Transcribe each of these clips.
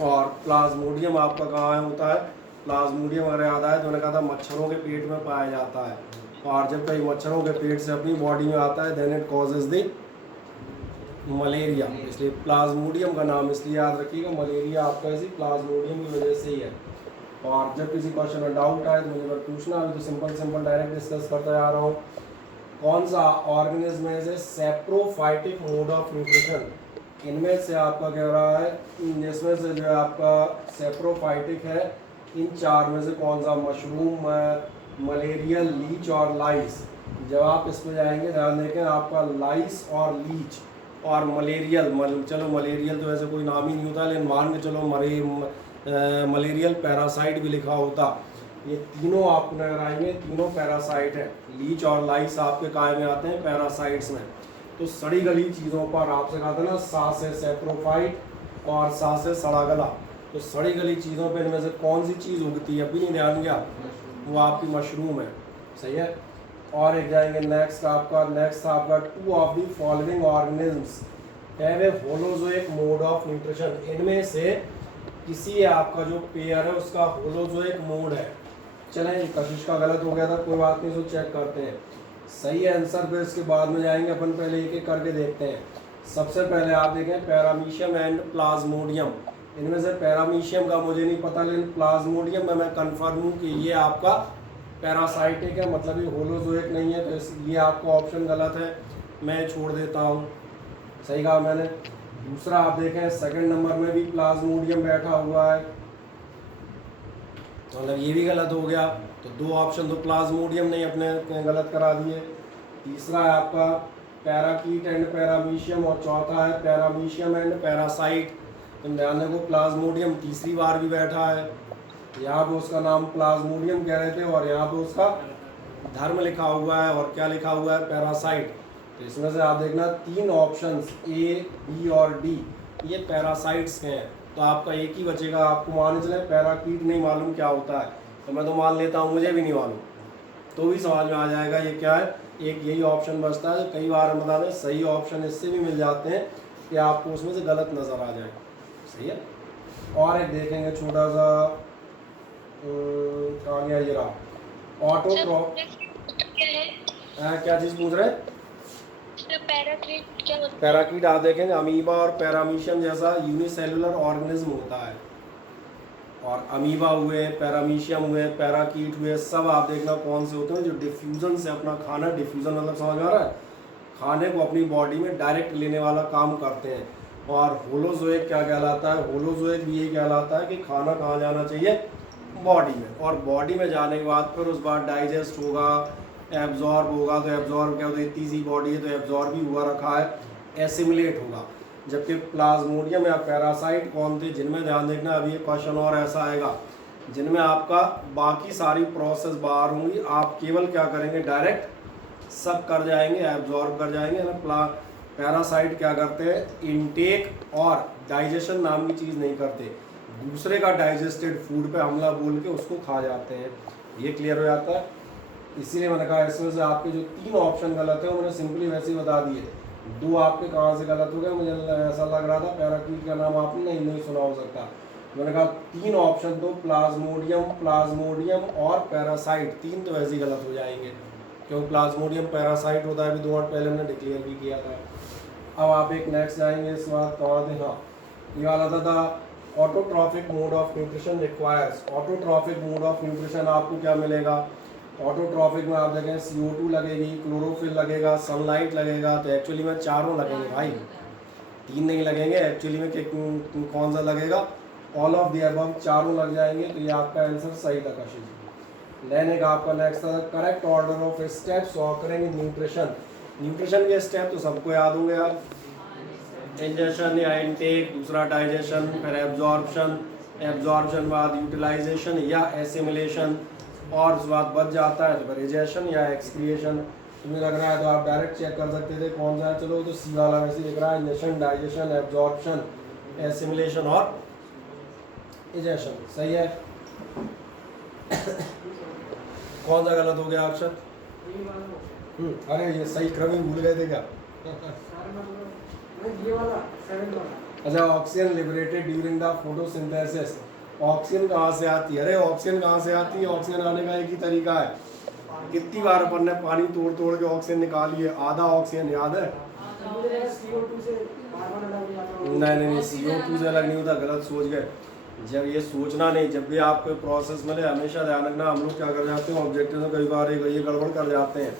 और प्लाज्मोडियम आपका कहाँ होता है? प्लाज्मोडियम अगर याद आए तो मैंने कहा था मच्छरों के पेट में पाया जाता है, और जब कई मच्छरों के पेट से अपनी बॉडी में आता है then it causes the malaria. इसलिए प्लाज्मोडियम का नाम इसलिए याद रखिएगा, मलेरिया आपका इसी प्लाज्मोडियम की वजह से ही है। और जब किसी क्वेश्चन में डाउट आए तो मुझे अगर पूछना, अभी तो सिंपल सिंपल डायरेक्ट डिस्कस करते जा रहा हूँ। कौन सा ऑर्गेनिज्म है सेप्रोफाइटिक मोड ऑफ न्यूट्रिशन? इनमें से आपका कह रहा है, जिसमें से जो है आपका सेप्रोफाइटिक है, इन चार में से कौन सा? मशरूम, मलेरियल, लीच और लाइस। जब आप इस पर जाएंगे ध्यान देखें, आपका लाइस और लीच और मलेरियल, चलो मलेरियल तो वैसे कोई नाम ही नहीं होता, लेकिन मान के चलो मलेरियल पैरासाइट भी लिखा होता। ये तीनों आपको नजर आएंगे, तीनों पैरासाइट है। लीच और लाइस आपके काय में आते हैं? पैरासाइट्स में। तो सड़ी गली चीज़ों पर आपसे कहा था ना, सा से सेप्रोफाइट और सा से सड़ा गला। तो सड़ी गली चीज़ों पर इनमें से कौन सी चीज़ उगती है? अभी नहीं ध्यान दिया, वो आपकी मशरूम है। सही है। और एक जाएंगे नेक्स्ट आपका two of the following organisms have a holozoic mode of nutrition. इनमें से किसी आपका जो पेयर है उसका होलोजोइक मोड है। चलें, कशिश का गलत हो गया था, कोई बात नहीं, इसको चेक करते हैं। सही आंसर पे इसके बाद में जाएंगे अपन, पहले एक एक करके देखते हैं। सबसे पहले आप देखें पैरामीशियम एंड प्लाज्मोडियम। इनमें से पैरामीशियम का मुझे नहीं पता, लेकिन प्लाज्मोडियम में मैं कंफर्म हूँ कि ये आपका पैरासाइटिक है, मतलब ये होलोजोइक नहीं है, तो ये आपका ऑप्शन गलत है, मैं छोड़ देता हूँ। सही कहा मैंने। दूसरा आप देखें सेकंड नंबर में भी प्लाज्मोडियम बैठा हुआ है, तो मतलब ये भी गलत हो गया। तो दो ऑप्शन तो प्लाज्मोडियम नहीं अपने गलत करा दिए। तीसरा है आपका पैराकीट एंड पैरामीशियम, और चौथा है पैरामीशियम एंड पैरासाइट। तो ध्यान देखो प्लाज्मोडियम तीसरी बार भी बैठा है। यहाँ पे उसका नाम प्लाज्मोडियम कह रहे थे, और यहाँ पे उसका धर्म लिखा हुआ है, और क्या लिखा हुआ है? पैरासाइट। तो इसमें से आप देखना तीन ऑप्शंस ए, बी और डी ये पैरासाइट्स के हैं। तो आपका एक ही बचेगा। आपको मान चले पैराकीट नहीं मालूम क्या होता है, तो मैं तो मान लेता हूँ मुझे भी नहीं मालूम, तो भी समझ में आ जाएगा ये क्या है। एक यही ऑप्शन बचता है। कई बार हम बता दें सही ऑप्शन इससे भी मिल जाते हैं कि आपको उसमें से गलत नज़र आ जाए। सही है। और एक देखेंगे छोटा सा, आ गया ये रहा ऑटोट्रॉप। क्या चीज़ पूछ रहे हैं? पैराकीट क्या होता है? पैराकीट आप देखेंगे अमीबा और पैरामीशियम जैसा यूनिसेलुलर ऑर्गेनिज्म होता है। और अमीबा हुए, पैरामीशियम हुए, पैराकीट हुए, सब आप देखना कौन से होते हैं? जो डिफ्यूजन से अपना खाना, डिफ्यूजन मतलब समझ आ रहा है, खाने को अपनी बॉडी में डायरेक्ट लेने वाला काम करते हैं। और होलोजोइक क्या कहलाता है? होलोजोइक भी ये कहलाता है कि खाना कहाँ जाना चाहिए? बॉडी में। और बॉडी में जाने के बाद फिर उस बाद डाइजेस्ट होगा, एब्जॉर्ब होगा। तो एब्जॉर्ब क्या होता है? इतनी सी बॉडी है तो एब्जॉर्ब ही हुआ रखा है, एसिमुलेट होगा। जबकि प्लाज्मोडियम या पैरासाइट कौन थे? जिनमें ध्यान देखना, अभी एक क्वेश्चन और ऐसा आएगा जिनमें आपका बाकी सारी प्रोसेस बाहर होंगी, आप केवल क्या करेंगे? डायरेक्ट सब कर जाएंगे, एब्जॉर्ब कर जाएंगे ना। पैरासाइट क्या करते हैं? इनटेक और डाइजेशन नाम की चीज़ नहीं करते, दूसरे का डाइजेस्टेड फूड पे हमला बोल के उसको खा जाते हैं। ये क्लियर हो जाता है। इसीलिए मैंने कहा इसमें से आपके जो तीन ऑप्शन गलत है वो मैंने सिंपली वैसे ही बता दिए। दो आपके कहाँ से गलत हो गए? मुझे ऐसा लग रहा था पैराकीट का नाम आपने नहीं सुना हो सकता। मैंने कहा तीन ऑप्शन तो प्लाज्मोडियम और पैरासाइट, तीन तो वैसे ही गलत हो जाएंगे, क्योंकि प्लाज्मोडियम पैरासाइट होता है, अभी 2 मिनट पहले हमने डिक्लेयर भी किया था। अब आप एक नेक्स्ट जाएंगे, इस बात कहाँ थे? हाँ, ये वाला था autotrophic mode of nutrition requires. Autotrophic mode of nutrition आपको क्या मिलेगा? ऑटोट्रॉफिक में आप देखें CO2 लगेगी, क्लोरोफिल लगेगा, सनलाइट लगेगा। तो एक्चुअली में चारों लगेंगे भाई, तीन नहीं लगेंगे एक्चुअली में। कौन सा लगेगा? ऑल ऑफ द अबव, चारों लग जाएंगे। तो ये आपका आंसर सही था कशिश। लेने का आपका नेक्स्ट था correct order of steps occurring in nutrition. Nutrition के स्टेप तो सबको याद होंगे यार, इंजेशन या इनटेक, दूसरा डाइजेशन, फिर एब्जॉर्प्शन, एब्जॉर्प्शन बाद यूटिलाइजेशन या एसिमिलेशन, और उस बाद बच जाता है तो फिर इजेशन या एक्सक्रिएशन। तुम्हें लग रहा है तो आप डायरेक्ट चेक कर सकते थे कौन सा है। चलो तो सी वाला वैसे दिख रहा है, इंजेशन, डाइजेशन, एब्जॉर्प्शन, एसिमिलेशन और इजेशन। सही है। कौन सा गलत हो गया अक्षर? अरे ये सही क्रम ही भूल गए थे क्या? ये वाला 7 वाला अच्छा, oxygen liberated during the photosynthesis, oxygen कहाँ से आती है? अरे ऑक्सीजन कहाँ से आती है? ऑक्सीजन आने का एक ही तरीका है, कितनी बार अपन ने पानी तोड़ तोड़ के ऑक्सीजन निकाली है, आधा ऑक्सीजन याद है? नहीं नहीं नहीं, CO2 से अलग नहीं होता, गलत सोच गए। जब ये सोचना नहीं, जब भी आपको प्रोसेस मिले हमेशा ध्यान रखना, हम लोग क्या कर जाते हैं ऑब्जेक्टिव में कई बार ये गड़बड़ कर जाते हैं।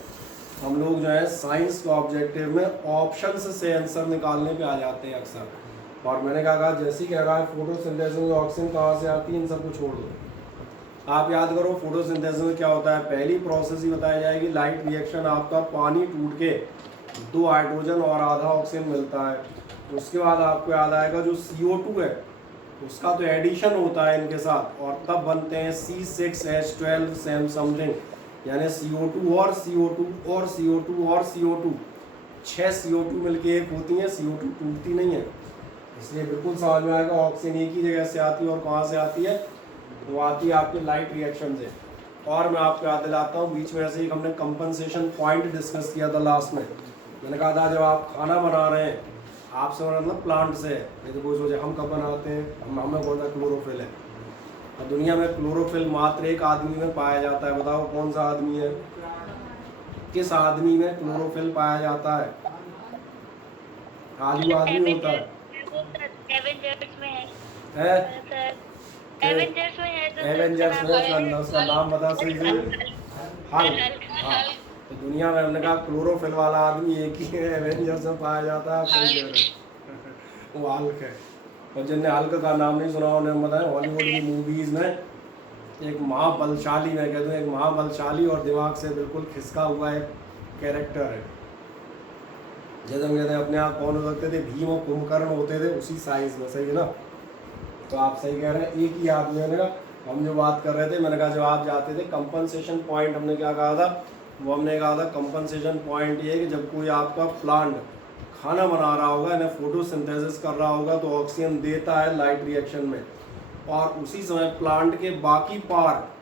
हम लोग जो है साइंस के ऑब्जेक्टिव में ऑप्शंस से आंसर निकालने पे आ जाते हैं अक्सर। और मैंने कहा जैसे ही कह रहा है फोटोसिंथेसिस में ऑक्सीजन कहाँ से आती है, इन सबको छोड़ दो। आप याद करो फोटोसिंथेसिस में क्या होता है, पहली प्रोसेस ही बताई जाएगी, लाइट रिएक्शन, आपका पानी टूट के 2 हाइड्रोजन और आधा ऑक्सीजन मिलता है। उसके बाद आपको याद आएगा जो CO2 है उसका तो एडिशन होता है इनके साथ, और तब बनते हैं C6H12 सेम समथिंग, यानी CO2 और CO2 और CO2 और CO2, 6 CO2 मिलके एक होती है, CO2 टूटती नहीं है। इसलिए बिल्कुल समझ में आएगा ऑक्सीजन एक ही जगह से आती है, और कहाँ से आती है? वो आती है आपके लाइट रिएक्शन से। और मैं आपको याद दिलाता हूँ, बीच में ऐसे ही हमने कंपनसेशन पॉइंट डिस्कस किया था लास्ट में। मैंने कहा था जब आप खाना बना रहे हैं, आपसे मतलब प्लांट से, ये तो कोई सोचे हम कब बनाते हैं, हमें कौन सा क्लोरोफिल है। और दुनिया में क्लोरोफिल मात्र एक आदमी में पाया जाता है, बताओ कौन सा आदमी है? किस आदमी में क्लोरोफिल पाया जाता है? आदमी आदमी होता है? एवेंजर्स में है है? एवेंजर्स में है, एवेंजर्स में उसका नाम बता सही से। हल्क। हाँ, तो दुनिया में हमने कहा क्लोरोफिल वाला आदमी एक ही है, एवेंजर्स में पाया जाता है, सही कह रहे वो हल्क है। और जिनने हल्क का नाम नहीं सुना उन्हें बताया, हॉलीवुड की मूवीज में एक महाबलशाली, मैं कहता हूँ एक महाबलशाली और दिमाग से बिल्कुल खिसका हुआ एक कैरेक्टर है। जैसे हम कहते हैं अपने आप कौन हो सकते थे, भीम और कुंभकर्ण होते थे उसी साइज में, सही है ना? तो आप सही कह रहे हैं, एक ही आदमी है ना। हम जो बात कर रहे थे, मैंने कहा जब आप जाते थे कंपनसेशन पॉइंट, हमने क्या कहा था? वो हमने कहा था कंपनसेशन पॉइंट ये कि जब कोई आपका प्लांट खाना बना रहा होगा, यानी फोटोसिंथेसिस कर रहा होगा, तो ऑक्सीजन देता है लाइट रिएक्शन में, और उसी समय प्लांट के बाकी पार्ट,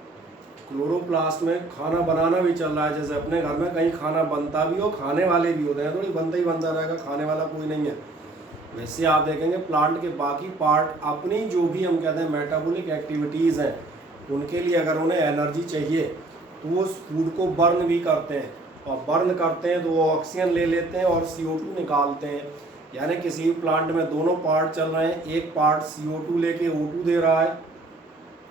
क्लोरोप्लास्ट में खाना बनाना भी चल रहा है। जैसे अपने घर में कहीं खाना बनता भी हो, खाने वाले भी होते हैं, थोड़ी बनता ही बनता रहेगा, खाने वाला कोई नहीं है। वैसे आप देखेंगे प्लांट के बाकी पार्ट अपनी जो भी हम कहते हैं मेटाबॉलिक एक्टिविटीज़ हैं, उनके लिए अगर उन्हें एनर्जी चाहिए तो वो उस फूड को बर्न भी करते हैं, और बर्न करते हैं तो वो ऑक्सीजन ले लेते हैं और CO2 निकालते हैं। यानी किसी भी प्लांट में दोनों पार्ट चल रहे हैं, एक पार्ट CO2 लेके O2 दे रहा है,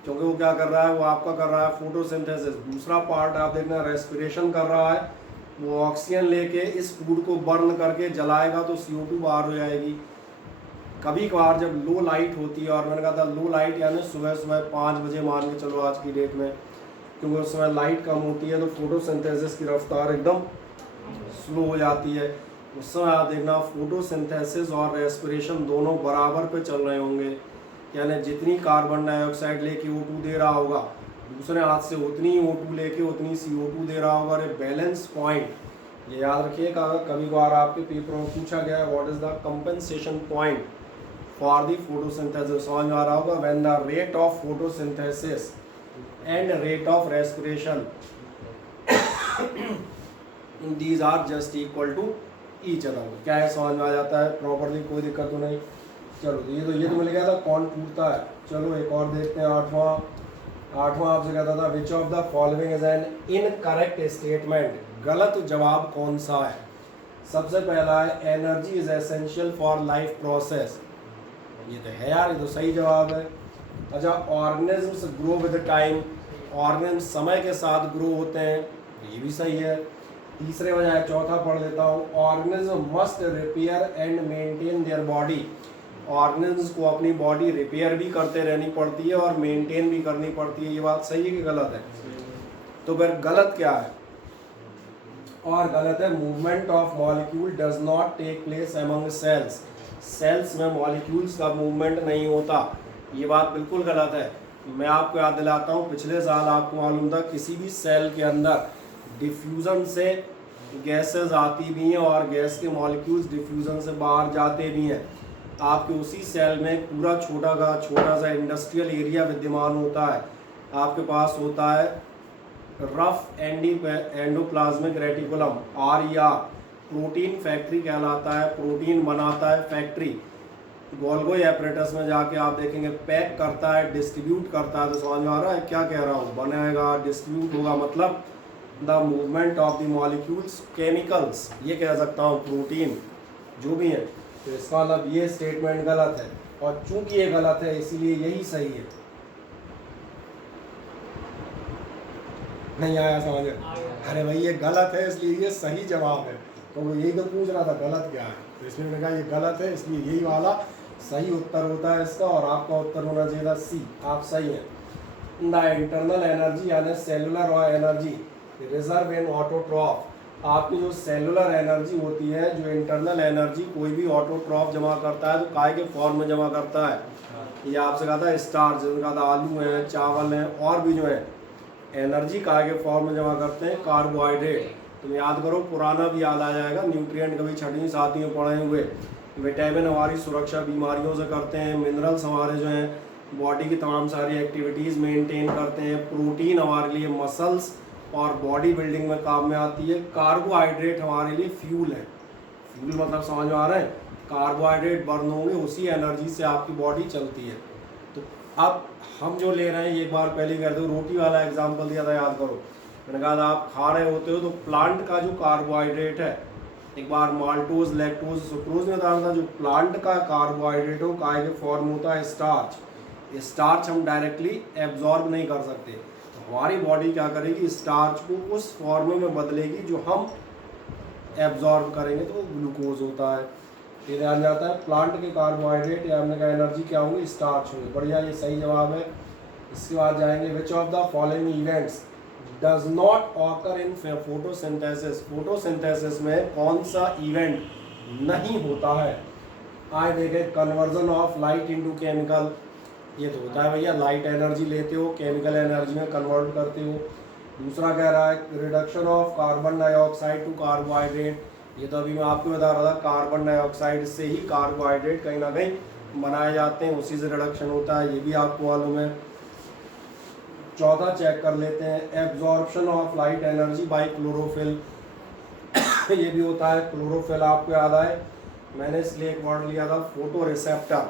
क्योंकि वो क्या कर रहा है, वो आपका कर रहा है फोटोसिंथेसिस। दूसरा पार्ट आप देखना रेस्पिरेशन कर रहा है, वो ऑक्सीजन लेके इस फूड को बर्न करके जलाएगा तो CO2 बाहर हो जाएगी। कभी कभार जब लो लाइट होती है, और मैंने कहा था लो लाइट यानी सुबह सुबह 5 बजे मान के चलो आज की डेट में, क्योंकि उस समय लाइट कम होती है तो फोटोसिंथेसिस की रफ्तार एकदम स्लो हो जाती है। उस समय आप देखना फोटोसिंथेसिस और रेस्पिरेशन दोनों बराबर पे चल रहे होंगे, यानी जितनी कार्बन डाइऑक्साइड लेके O2 दे रहा होगा, दूसरे हाथ से उतनी ही O2 लेके उतनी CO2 दे रहा होगा। और एक बैलेंस पॉइंट ये याद रखिएगा, कभी कभार आपके पेपर में पूछा गया है what is the compensation point for the photosynthesis, समझ में आ रहा होगा, when the rate of photosynthesis and rate of respiration these are just equal to each other. क्या है, समझ में आ जाता है प्रॉपरली, कोई दिक्कत तो नहीं। चलो ये तो मिल गया था कौन टूटता है। चलो एक और देखते हैं, आठवां आपसे कहता था विच of the following is an incorrect statement, गलत जवाब कौन सा है? सबसे पहला है energy is essential for life process, ये तो है यार, ये तो सही जवाब है। अच्छा, organisms grow with time, organism समय के साथ ग्रो होते हैं, ये भी सही है। तीसरे बजाय चौथा पढ़ लेता हूँ, organism must repair and maintain their body, organism को अपनी बॉडी रिपेयर भी करते रहनी पड़ती है और मेंटेन भी करनी पड़ती है। ये बात सही है कि गलत है? तो फिर गलत क्या है? और गलत है movement of molecule does not take place among cells, cells में मॉलिक्यूल्स का मूवमेंट नहीं होता, ये बात बिल्कुल गलत है। मैं आपको याद दिलाता हूँ, पिछले साल आपको मालूम था किसी भी सेल के अंदर डिफ्यूज़न से गैसेस आती भी हैं और गैस के मॉलिक्यूल्स डिफ्यूज़न से बाहर जाते भी हैं। आपके उसी सेल में पूरा छोटा सा इंडस्ट्रियल एरिया विद्यमान होता है। आपके पास होता है rough endoplasmic reticulum, RER, protein factory कहलाता है, प्रोटीन बनाता है फैक्ट्री। गोल्गोई एपरेटस में जाके आप देखेंगे पैक करता है, डिस्ट्रीब्यूट करता है। तो समझ में आ रहा है क्या कह रहा हूँ? बनाएगा, डिस्ट्रीब्यूट होगा, मतलब the movement of the molecules, chemicals, ये कह सकता हूँ, प्रोटीन जो भी है। तो इसका मतलब ये स्टेटमेंट गलत है, और चूंकि ये गलत है इसीलिए यही सही है। नहीं आया समझ में? अरे भाई ये गलत है इसलिए ये सही जवाब है। तो वो यही तो पूछ रहा था गलत क्या है, तो इसमें मैंने कहा ये गलत है इसलिए यही वाला सही उत्तर होता है इसका, और आपका उत्तर होना चाहिए था सी, आप सही हैं। द इंटरनल एनर्जी यानी सेलुलर और एनर्जी रिजर्व इन ऑटोट्रॉफ, आपकी जो सेलुलर एनर्जी होती है, जो इंटरनल एनर्जी कोई भी ऑटोट्रॉफ जमा करता है तो काय के फॉर्म में जमा करता है? ये आपसे कहा था स्टार्च, जैसे कहा था आलू हैं, चावल हैं, और भी जो है एनर्जी काय के फॉर्म में जमा करते हैं? कार्बोहाइड्रेट। तुम याद करो, पुराना भी याद आ जाएगा, न्यूट्रिएंट कभी छठवीं सातवीं में पढ़े हुए। विटामिन हमारी सुरक्षा बीमारियों से करते हैं, मिनरल्स हमारे जो हैं बॉडी की तमाम सारी एक्टिविटीज़ मेंटेन करते हैं, प्रोटीन हमारे लिए मसल्स और बॉडी बिल्डिंग में काम में आती है, कार्बोहाइड्रेट हमारे लिए फ्यूल है। फ्यूल मतलब समझ में आ रहा है? कार्बोहाइड्रेट बर्न होंगे, उसी एनर्जी से आपकी बॉडी चलती है। तो अब हम जो ले रहे हैं, एक बार पहले कहते हो, रोटी वाला एग्जाम्पल दिया था, याद करो। मैंने कहा था आप खा रहे होते हो तो प्लांट का जो कार्बोहाइड्रेट है, एक बार माल्टोज, लैक्टोज, सुक्रोज में बताया था, जो प्लांट का कार्बोहाइड्रेट हो काय के फॉर्म होता है? स्टार्च। स्टार्च हम डायरेक्टली एब्जॉर्ब नहीं कर सकते, तो हमारी बॉडी क्या करेगी? स्टार्च को उस फॉर्म में बदलेगी जो हम एब्जॉर्ब करेंगे, तो वो ग्लूकोज होता है। ये ध्यान जाता है, प्लांट के कार्बोहाइड्रेट या हमने कहा एनर्जी क्या होंगे? स्टार्च होंगे। बढ़िया, ये सही जवाब है। इसके बाद जाएंगे, विच of the following events does not occur in photosynthesis, photosynthesis में कौन सा इवेंट नहीं होता है? आए देखे, conversion of light into chemical, ये तो होता है भैया, लाइट एनर्जी लेते हो केमिकल एनर्जी में कन्वर्ट करते हो। दूसरा कह रहा है reduction of carbon dioxide to carbohydrate, ये तो अभी मैं आपको बता रहा था, कार्बन डाइऑक्साइड से ही कार्बोहाइड्रेट कहीं ना कहीं बनाए जाते हैं, उसी से रिडक्शन होता है, ये भी आपको मालूम है। चौथा चेक कर लेते हैं, absorption of light energy by chlorophyll, ये भी होता है। क्लोरोफिल आपको याद आए, मैंने इसलिए एक वर्ड लिया था, फोटो रिसेप्टर।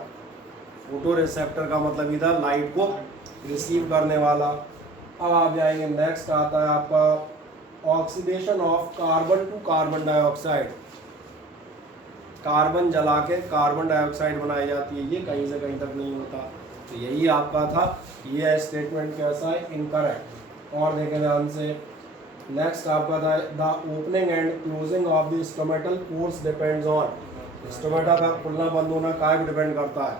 फोटो रिसेप्टर का मतलब इधर लाइट को रिसीव करने वाला। अब आप जाएंगे, नेक्स्ट आता है आपका oxidation of carbon to carbon dioxide, carbon जला के कार्बन डाइऑक्साइड बनाई जाती है, ये कहीं से कहीं तक नहीं होता। तो यही आपका था, ये स्टेटमेंट कैसा है? इनकरेक्ट। और देखें ध्यान से, नेक्स्ट आपका था the opening and closing of the stomatal pores depends on, stomata का खुलना बंद होना काय पे डिपेंड करता है?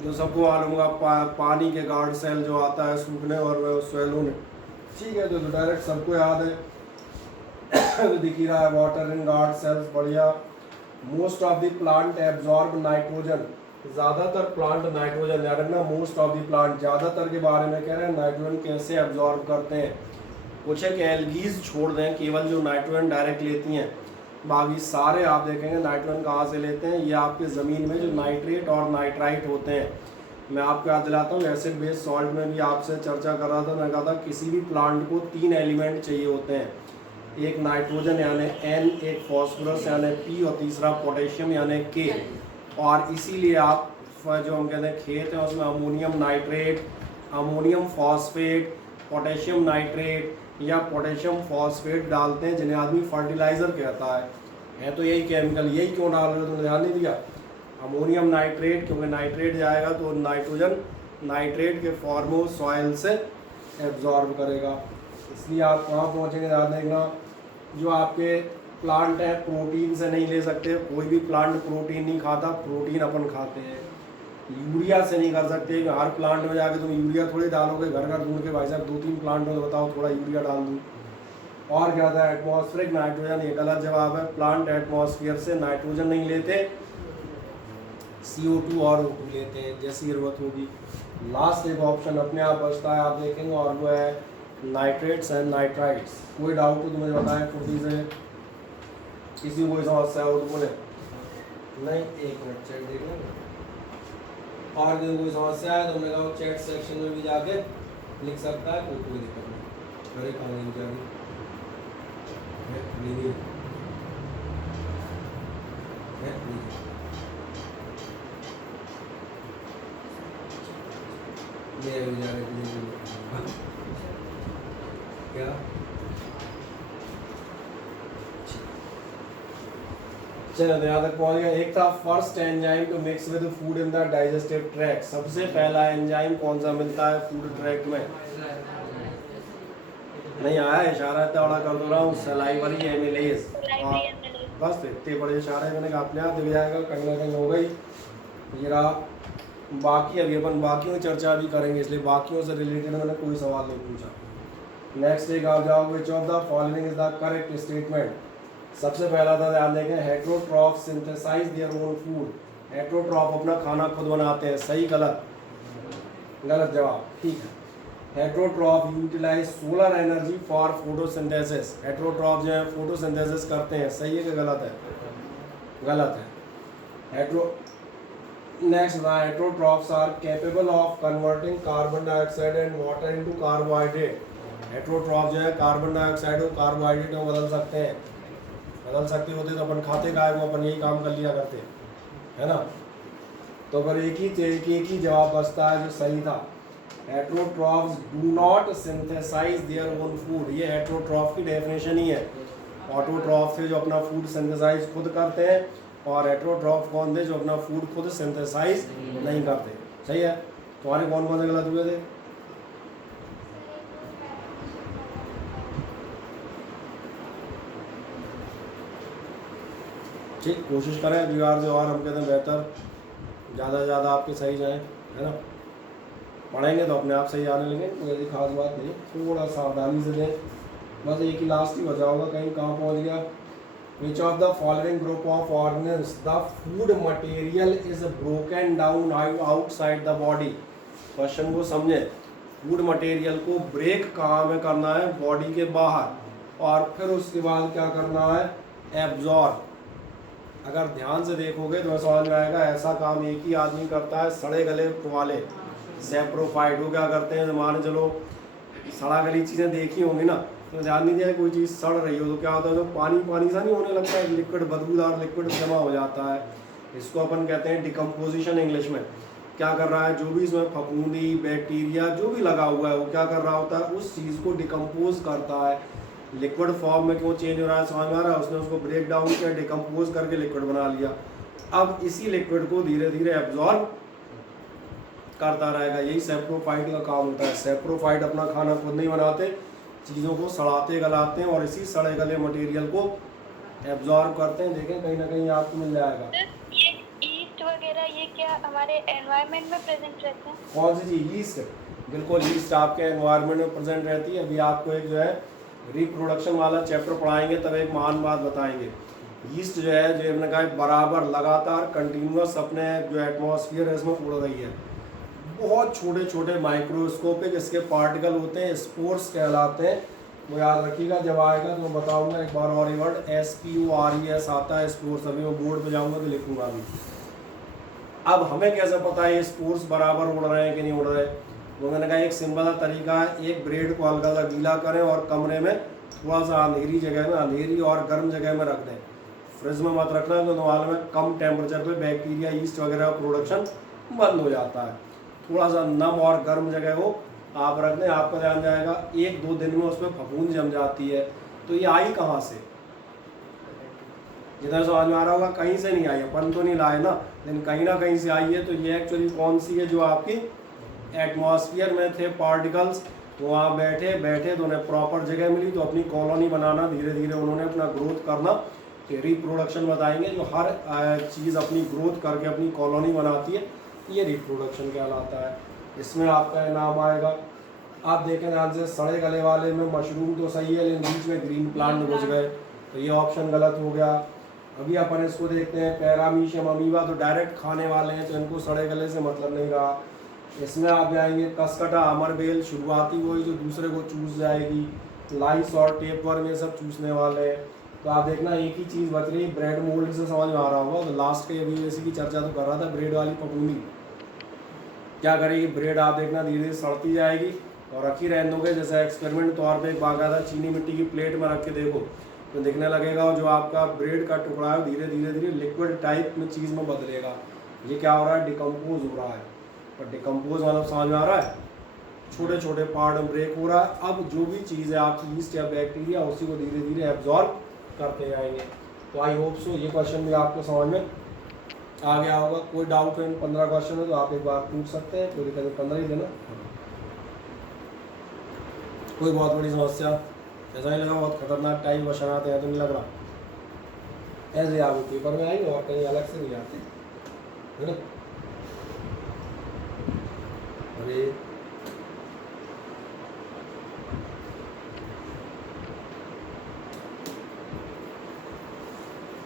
जो सबको मालूम होगा, पानी के गार्ड सेल जो आता है सूखने और स्वेल होने, ठीक है, तो डायरेक्ट सबको याद है। दिख ही रहा है, वाटर इन गार्ड सेल्स, बढ़िया। Most of the plant absorb nitrogen, ज़्यादातर प्लांट नाइट्रोजन, याद रखना, मोस्ट ऑफ द प्लांट, ज़्यादातर के बारे में कह रहे हैं, नाइट्रोजन कैसे एब्जॉर्ब करते हैं। कुछ एक एल्गीज छोड़ दें, केवल जो नाइट्रोजन डायरेक्ट लेती हैं, बाकी सारे आप देखेंगे नाइट्रोजन कहाँ से लेते हैं? ये आपके ज़मीन में जो नाइट्रेट और नाइट्राइट होते हैं। मैं आपको याद दिलाता हूँ, एसिड बेस सॉल्ट में भी आपसे चर्चा कर रहा था, मैं कहा था किसी भी प्लांट को 3 एलिमेंट चाहिए होते हैं, एक नाइट्रोजन यानी N, एक फॉस्फोरस यानी P, और तीसरा पोटेशियम यानी K। और इसीलिए आप जो हम कहते हैं खेत है उसमें ammonium nitrate, ammonium phosphate, potassium nitrate या पोटेशियम फॉस्फेट डालते हैं, जिन्हें आदमी फर्टिलाइज़र कहता है तो यही केमिकल। यही क्यों डाल रहे हो, तुमने ध्यान नहीं दिया? अमोनियम नाइट्रेट, क्योंकि नाइट्रेट जाएगा तो नाइट्रोजन नाइट्रेट के फॉर्म में सॉइल से एब्जॉर्ब करेगा, इसलिए आप कहाँ पहुँचेंगे ध्यान देखना। जो आपके प्लांट है प्रोटीन से नहीं ले सकते, कोई भी प्लांट प्रोटीन नहीं खाता, प्रोटीन अपन खाते हैं। यूरिया से नहीं कर सकते, हर प्लांट में जाके तुम यूरिया थोड़ी डालोगे, घर घर ढूंढ के भाई साहब 2-3 प्लांट में तो बताओ थोड़ा यूरिया डाल दूँ। और क्या था? एटमॉस्फेरिक नाइट्रोजन, ये गलत जवाब है। प्लांट एटमॉस्फेयर से नाइट्रोजन नहीं लेते, CO2 और O2 लेते हैं जैसी ज़रूरत होगी। लास्ट एक ऑप्शन अपने आप बचता है, आप देखेंगे, और वो है नाइट्रेट्स एंड नाइट्राइट्स। कोई डाउट हो तो मुझे बताएं फुर्ती से, किसी को कोई समस्या हो तो बोले। नहीं, 1 मिनट चेक देख लेंगे, और किसी कोई समस्या है तो हमने कहा चैट सेक्शन में भी जाके लिख सकता है, कोई दिक्कत नहीं। अरे कहाँ नहीं जाएगी, ये बेचारे के लिए क्या चलो तो यहाँ तक पहुंच गया। एक था first enzyme to mix with food in the digestive tract. सबसे पहला एंजाइम कौन सा मिलता है फूड ट्रैक्ट में? नहीं आया, इशारा इतना बड़ा कर दो रहा हूँ, सलाइवरी एमिलेज। और बस इतने बड़े इशारे मैंने कहा अपने आप दिख जाएगा, कहीं ना कहीं हो गई। ये रहा। बाकी अभी अपन बाकियों की चर्चा भी करेंगे, इसलिए बाकियों से रिलेटेड मैंने कोई सवाल नहीं पूछा। नेक्स्ट एक आप जाओगे, which of the following is the correct statement. सबसे पहला था, ध्यान देंगे, heterotroph synthesize their own food. Heterotroph अपना खाना खुद बनाते हैं, सही गलत? गलत जवाब, ठीक है। Heterotroph utilize solar energy for photosynthesis. Heterotroph जो है फोटोसिंथेसिस करते हैं, सही है कि गलत है? गलत है। Hetero next, heterotrophs are capable of converting carbon dioxide and water into carbohydrate. Heterotroph जो है कार्बन डाइऑक्साइड को कार्बोहाइड्रेट में बदल सकते हैं। बदल सकते होते तो अपन खाते गाय को, अपन यही काम कर लिया करते, है ना। तो अगर एक ही जवाब बचता है जो सही था। Heterotrophs do not synthesize their own food. ये हेट्रोट्रॉफ की डेफिनेशन ही है। ऑटोट्रॉफ थे जो अपना फूड सिंथेसाइज खुद करते हैं, और हेट्रोट्रॉफ कौन थे जो अपना फूड खुद सिंथेसाइज नहीं करते। सही है। तुम्हारे कौन कौन से गलत हुए थे? ठीक, कोशिश करें अगली बार जो और हम कहते हैं बेहतर, ज़्यादा से ज़्यादा आपके सही जाएँ, है ना। पढ़ेंगे तो अपने आप सही आने लगे, कोई ऐसी खास बात नहीं, थोड़ा सावधानी से दें। बस एक ही लास्ट ही बचा होगा, कहीं कहाँ पहुँच गया। विच of the following group of organs the food material is broken down outside the body. Question को समझे, फूड मटेरियल को ब्रेक कहाँ में करना है? बॉडी के बाहर, और फिर उसके बाद क्या करना है? एब्जॉर्ब। अगर ध्यान से देखोगे तो समझ में आएगा, ऐसा काम एक ही आदमी करता है, सड़े गले वाले सेप्रोफाइट। वो क्या करते हैं, मान चलो सड़ा गली चीज़ें देखी होंगी ना, तो ध्यान नहीं दिया, कोई चीज़ सड़ रही हो तो क्या होता है, जो पानी पानी सा नहीं होने लगता है, लिक्विड, बदबूदार लिक्विड जमा हो जाता है। इसको अपन कहते हैं डिकम्पोजिशन इंग्लिश में। क्या कर रहा है, जो भी इसमें फफूंदी बैक्टीरिया जो भी लगा हुआ है वो क्या कर रहा होता है, उस चीज़ को डिकम्पोज करता है। लिक्विड फॉर्म में क्यों चेंज हो रहा है, समझ में आ रहा है? उसने उसको ब्रेक डाउन किया, डिकम्पोज करके लिक्विड बना लिया। अब इसी लिक्विड को धीरे धीरे एब्जॉर्ब करता रहेगा। यही सेप्रोफाइट का काम होता है। सेप्रोफाइट अपना खाना खुद नहीं बनाते, चीज़ों को सड़ाते गलाते हैं और इसी सड़े गले मटेरियल को एब्जॉर्ब करते हैं। देखें कहीं ना कहीं आपको मिल जाएगा। ये ईस्ट वगैरह ये क्या हमारे एनवायरनमेंट में प्रेजेंट रहते हैं? कौन सी चीज़? ईस्ट। बिल्कुल, ईस्ट आपके एनवायरनमेंट में प्रेजेंट रहती है। अभी आपको एक जो है रिप्रोडक्शन वाला चैप्टर पढ़ाएंगे, तब एक महान बात बताएंगे। ईस्ट जो है, जो हमने कहा बराबर लगातार कंटिन्यूस अपने जो एटमॉस्फेयर है इसमें उड़ रही है। बहुत छोटे छोटे माइक्रोस्कोपिक इसके पार्टिकल होते हैं, स्पोर्स कहलाते हैं। वो याद रखिएगा, जब आएगा तो मैं बताऊंगा एक बार और। ये वर्ड SPORES आता है, स्पोर्स। अभी मैं बोर्ड पे जाऊंगा तो लिखूंगा भी। अब हमें कैसे पता है ये स्पोर्स बराबर उड़ रहे हैं कि नहीं उड़ रहे? वो मैंने कहा एक सिंपल तरीका है, एक ब्रेड को हल्का सा गीला करें और कमरे में थोड़ा सा अंधेरी जगह में, अंधेरी और गर्म जगह में रख दें। फ्रिज में मत रखना, तो नॉर्मल में कम टेम्परेचर पे बैक्टीरिया, ईस्ट वगैरह का प्रोडक्शन बंद हो जाता है। थोड़ा सा नम और गर्म जगह हो आप रख दें, आपका ध्यान जाएगा 1-2 दिन में उसमें फफूंद जम जाती है। तो ये आई कहाँ से? जिधर समझ में आ रहा होगा, कहीं से नहीं आई, अपन तो नहीं लाए ना, लेकिन कहीं ना कहीं से आई है। तो ये एक्चुअली कौन सी है, जो आपकी एटमॉस्फेयर में थे पार्टिकल्स, तो वहाँ बैठे बैठे तो उन्हें प्रॉपर जगह मिली, तो अपनी कॉलोनी बनाना धीरे धीरे उन्होंने अपना ग्रोथ करना। तो रिप्रोडक्शन बताएंगे, जो हर चीज़ अपनी ग्रोथ करके अपनी कॉलोनी बनाती है, ये रिप्रोडक्शन कहलाता है। इसमें आपका नाम आएगा। आप देखें ध्यान से, सड़े गले वाले में मशरूम तो सही है, लेकिन बीच में ग्रीन प्लांट घुस गए, तो ये ऑप्शन गलत हो गया। अभी अपन इसको देखते हैं, पैरामीशियम अमीबा तो डायरेक्ट खाने वाले हैं, तो इनको सड़े गले से मतलब नहीं रहा। इसमें आप जाएंगे कसकटा, अमरबेल, शुरुआती वही जो दूसरे को चूस जाएगी। लाइस और टेपवर्म ये सब चूसने वाले हैं। तो आप देखना एक ही चीज़ बच रही, ब्रेड मोल्ड से समझ में आ रहा होगा। तो लास्ट के अभी इसी की चर्चा तो कर रहा था, ब्रेड वाली फफूंदी क्या करेगी, ब्रेड आप देखना धीरे धीरे सड़ती जाएगी और रखी रहने दोगे। जैसे एक्सपेरिमेंट तौर पे एक बाकायदा चीनी मिट्टी की प्लेट में रख के देखो तो दिखने लगेगा, और जो आपका ब्रेड का टुकड़ा है धीरे धीरे धीरे लिक्विड टाइप में चीज़ में बदलेगा। ये क्या हो रहा है, डिकम्पोज हो रहा है। पर डिकम्पोज मतलब समझ में आ रहा है, छोटे छोटे पार्ट में ब्रेक हो रहा है। अब जो भी चीज़ है आपकी ईस्ट या बैक्टीरिया उसी को धीरे धीरे एब्जॉर्ब करते जाएंगे। तो आई होप सो ये क्वेश्चन भी आपको समझ में आ गया होगा। कोई डाउट हो इन 15 क्वेश्चन में तो आप एक बार पूछ सकते हैं, कोई दिक्कत 15 ही देना। कोई बहुत बड़ी समस्या ऐसा नहीं लगा, बहुत खतरनाक टाइप क्वेश्चन आते हैं तो नहीं लग रहा, ऐसे आप पेपर में आएंगे और कहीं अलग से नहीं आते है ना। अरे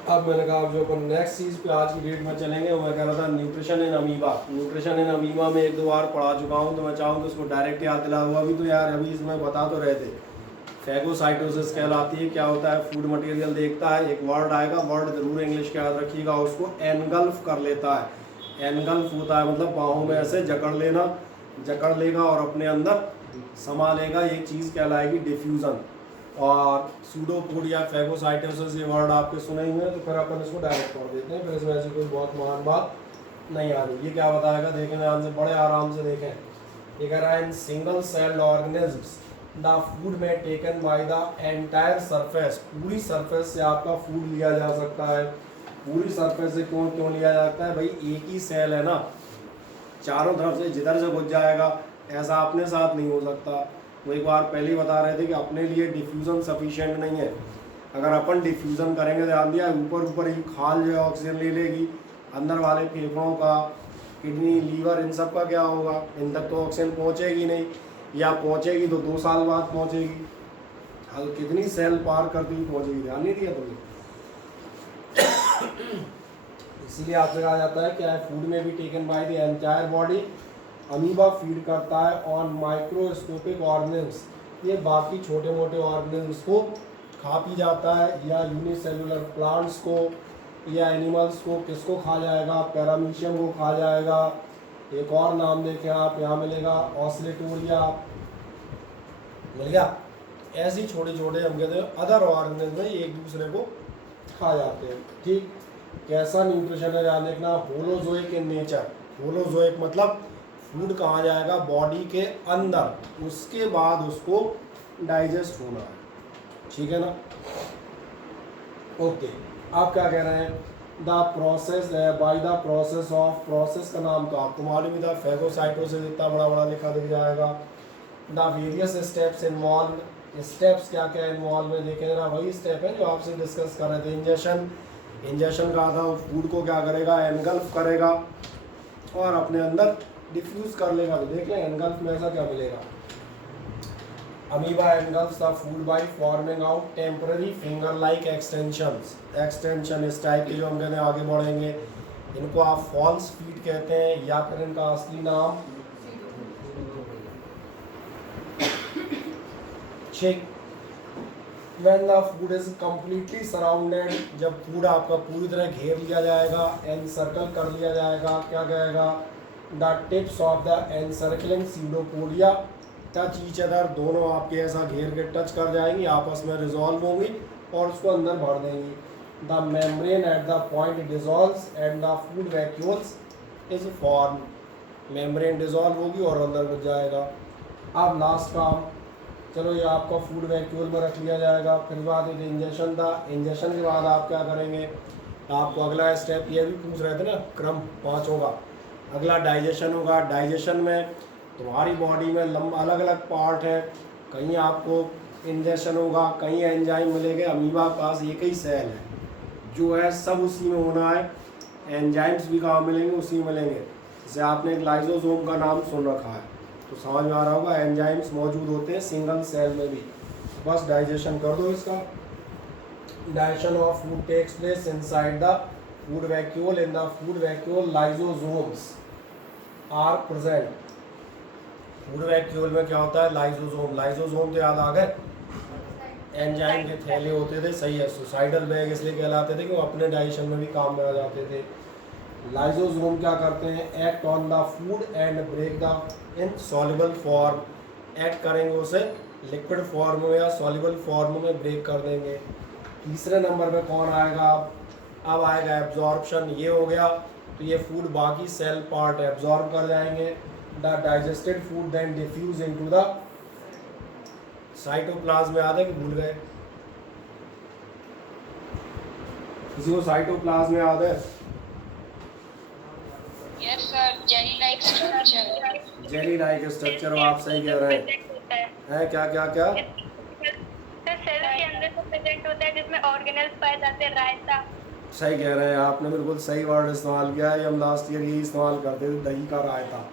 अब मैंने कहा जो अपन नेक्स्ट चीज़ पे आज की डेट में चलेंगे वो मैं कह रहा था nutrition in amoeba. Nutrition in amoeba में एक दो बार पढ़ा चुका हूँ, तो मैं चाहूँ तो उसको डायरेक्ट याद दिला हुआ भी तो यार अभी इसमें बता तो रहे थे। फैगोसाइटोसिस कहलाती है, क्या होता है फूड मटेरियल देखता है, एक वर्ड आएगा, वर्ड जरूर इंग्लिश का याद रखिएगा, उसको एनगल्फ कर लेता है। एनगल्फ होता है मतलब बाहों में ऐसे जकड़ लेना, जकड़ लेगा और अपने अंदर समा लेगा, एक चीज़ कहलाएगी डिफ्यूज़न। और सूडोपोडिया फैगोसाइटोसिस ये वर्ड आपके सुने ही हैं, तो फिर अपन इसको डायरेक्ट पढ़ देते हैं, फिर इसमें ऐसी कोई बहुत महान बात नहीं आ रही। ये क्या बताएगा देखें ध्यान से, बड़े आराम से देखें। ये कह रहा है in single celled organisms the food में taken by the entire surface, पूरी सरफेस से आपका फूड लिया जा सकता है। पूरी सरफेस से क्यों लिया जाता है भाई, एक ही सेल है ना, चारों तरफ से जिधर से घुस जाएगा, ऐसा अपने साथ नहीं हो सकता। वो एक बार पहले ही बता रहे थे कि अपने लिए डिफ्यूज़न सफिशिएंट नहीं है। अगर अपन डिफ्यूज़न करेंगे, ध्यान दिया, ऊपर ऊपर ही खाल जो है ऑक्सीजन ले लेगी, अंदर वाले फेफड़ों का, किडनी, लीवर, इन सब का क्या होगा, इन तक तो ऑक्सीजन पहुँचेगी नहीं, या पहुँचेगी तो 2 साल बाद पहुँचेगी। अब कितनी सेल पार करती हुई पहुँचेगी, ध्यान नहीं दिया तुमने। इसीलिए आपसे कहा जाता है क्या फूड में भी taken by the entire body. Amoeba feed करता है ऑन माइक्रोस्कोपिक ऑर्गेनिज्म्स, ये बाकी छोटे मोटे ऑर्गेनिज्म्स को खा पी जाता है, या यूनिसेलुलर प्लांट्स को या एनिमल्स को। किसको खा जाएगा, पैरामीशियम को खा जाएगा। एक और नाम देखें आप, यहाँ मिलेगा ऑस्लेटोरिया, मिल गया। ऐसे छोटे छोटे हम कहते हैं अदर ऑर्गेनिज्म में एक दूसरे को खा जाते हैं। ठीक, कैसा न्यूट्रिशन है ध्यान देखना, होलोजोइक इन नेचर। होलोजोइक मतलब फूड कहाँ जाएगा, बॉडी के अंदर, उसके बाद उसको डाइजेस्ट होना है, ठीक है ना। ओके, आप क्या कह रहे हैं, the process by the process of, process का नाम तो आपको मालूम ही था, फैगोसाइटोसिस इतना बड़ा बड़ा लिखा दिख जाएगा। The various steps involve, steps क्या क्या इन्वॉल्व है देखें जरा, वही स्टेप है जो आपसे डिस्कस कर रहे थे। इंजेक्शन का था, फूड को क्या करेगा, एनगल्फ करेगा और अपने अंदर डिफ्यूज कर लेगा। तो देख लें एनगल्फ में ऐसा क्या मिलेगा, amoeba engulfs the food by forming out temporary finger like extension. इस टाइप के जो हम कहते हैं आगे बढ़ेंगे, इनको आप फॉल्स फीट कहते हैं, या फिर इनका असली नाम check. When the food is completely surrounded, जब फूड आपका पूरी तरह घेर लिया जाएगा, एनसर्कल कर लिया जाएगा, क्या कहेगा, the tips of the encircling pseudopodia touch each other, दोनों आपके ऐसा घेर के टच कर जाएंगी, आपस में रिजॉल्व होंगी और उसको अंदर भर देंगी। The membrane at the point dissolves and the food vacuoles is form, membrane dissolve होगी और अंदर घुस जाएगा। अब लास्ट काम, चलो ये आपका फूड वैक्यूल में रख लिया जाएगा। फिर बाद में इंजेक्शन था, इंजेक्शन के बाद आप क्या करेंगे, आपको अगला स्टेप ये भी पूछ रहे थे ना, क्रम 5 होगा। अगला डाइजेशन होगा। डाइजेशन में तुम्हारी बॉडी में अलग अलग पार्ट है, कहीं आपको इंजेक्शन होगा, कहीं एंजाइम मिलेंगे। अमीबा के पास एक ही सेल है जो है, सब उसी में होना है। एंजाइम्स भी कहाँ मिलेंगे, उसी में मिलेंगे। जैसे आपने एक लाइजोसोम का नाम सुन रखा है तो समझ में आ रहा होगा, एंजाइम्स मौजूद होते हैं सिंगल सेल में भी। बस डाइजेशन कर दो इसका। Digestion of food takes place inside the food vacuole. In the food vacuole lysosomes are present. Food vacuole में क्या होता है, लाइजोसोम। लाइजोसोम तो याद आ गए, एंजाइम के थैले होते थे, सही है। सुसाइडल बैग इसलिए कहलाते थे कि वो अपने डाइजेशन में भी काम में आ जाते थे। लाइजोसोम क्या करते हैं, act on the food and break the insoluble form. Act करेंगे उसे लिक्विड फॉर्म में या सॉल्युबल फॉर्म में ब्रेक कर देंगे। तीसरे नंबर पे कौन आएगा, अब आएगा एब्जॉर्प्शन। ये हो गया तो ये फूड बाकी सेल पार्ट एब्जॉर्ब कर जाएंगे। The digested food then diffuse into the cytoplasm. याद है कि भूल गए? किसी को साइटोप्लाज्म याद है? Yes sir, jelly like structure. Jelly like structure, आप सही कह रहे हैं। है क्या क्या क्या? सर सेल के अंदर तो प्रेजेंट होता है जिसमें ऑर्गेनेल्स पाए जाते हैं, रायता। सही कह रहे हैं, आपने बिल्कुल सही वर्ड इस्तेमाल किया है। हम लास्ट ईयर यही इस्तेमाल करते थे, दही का रायता।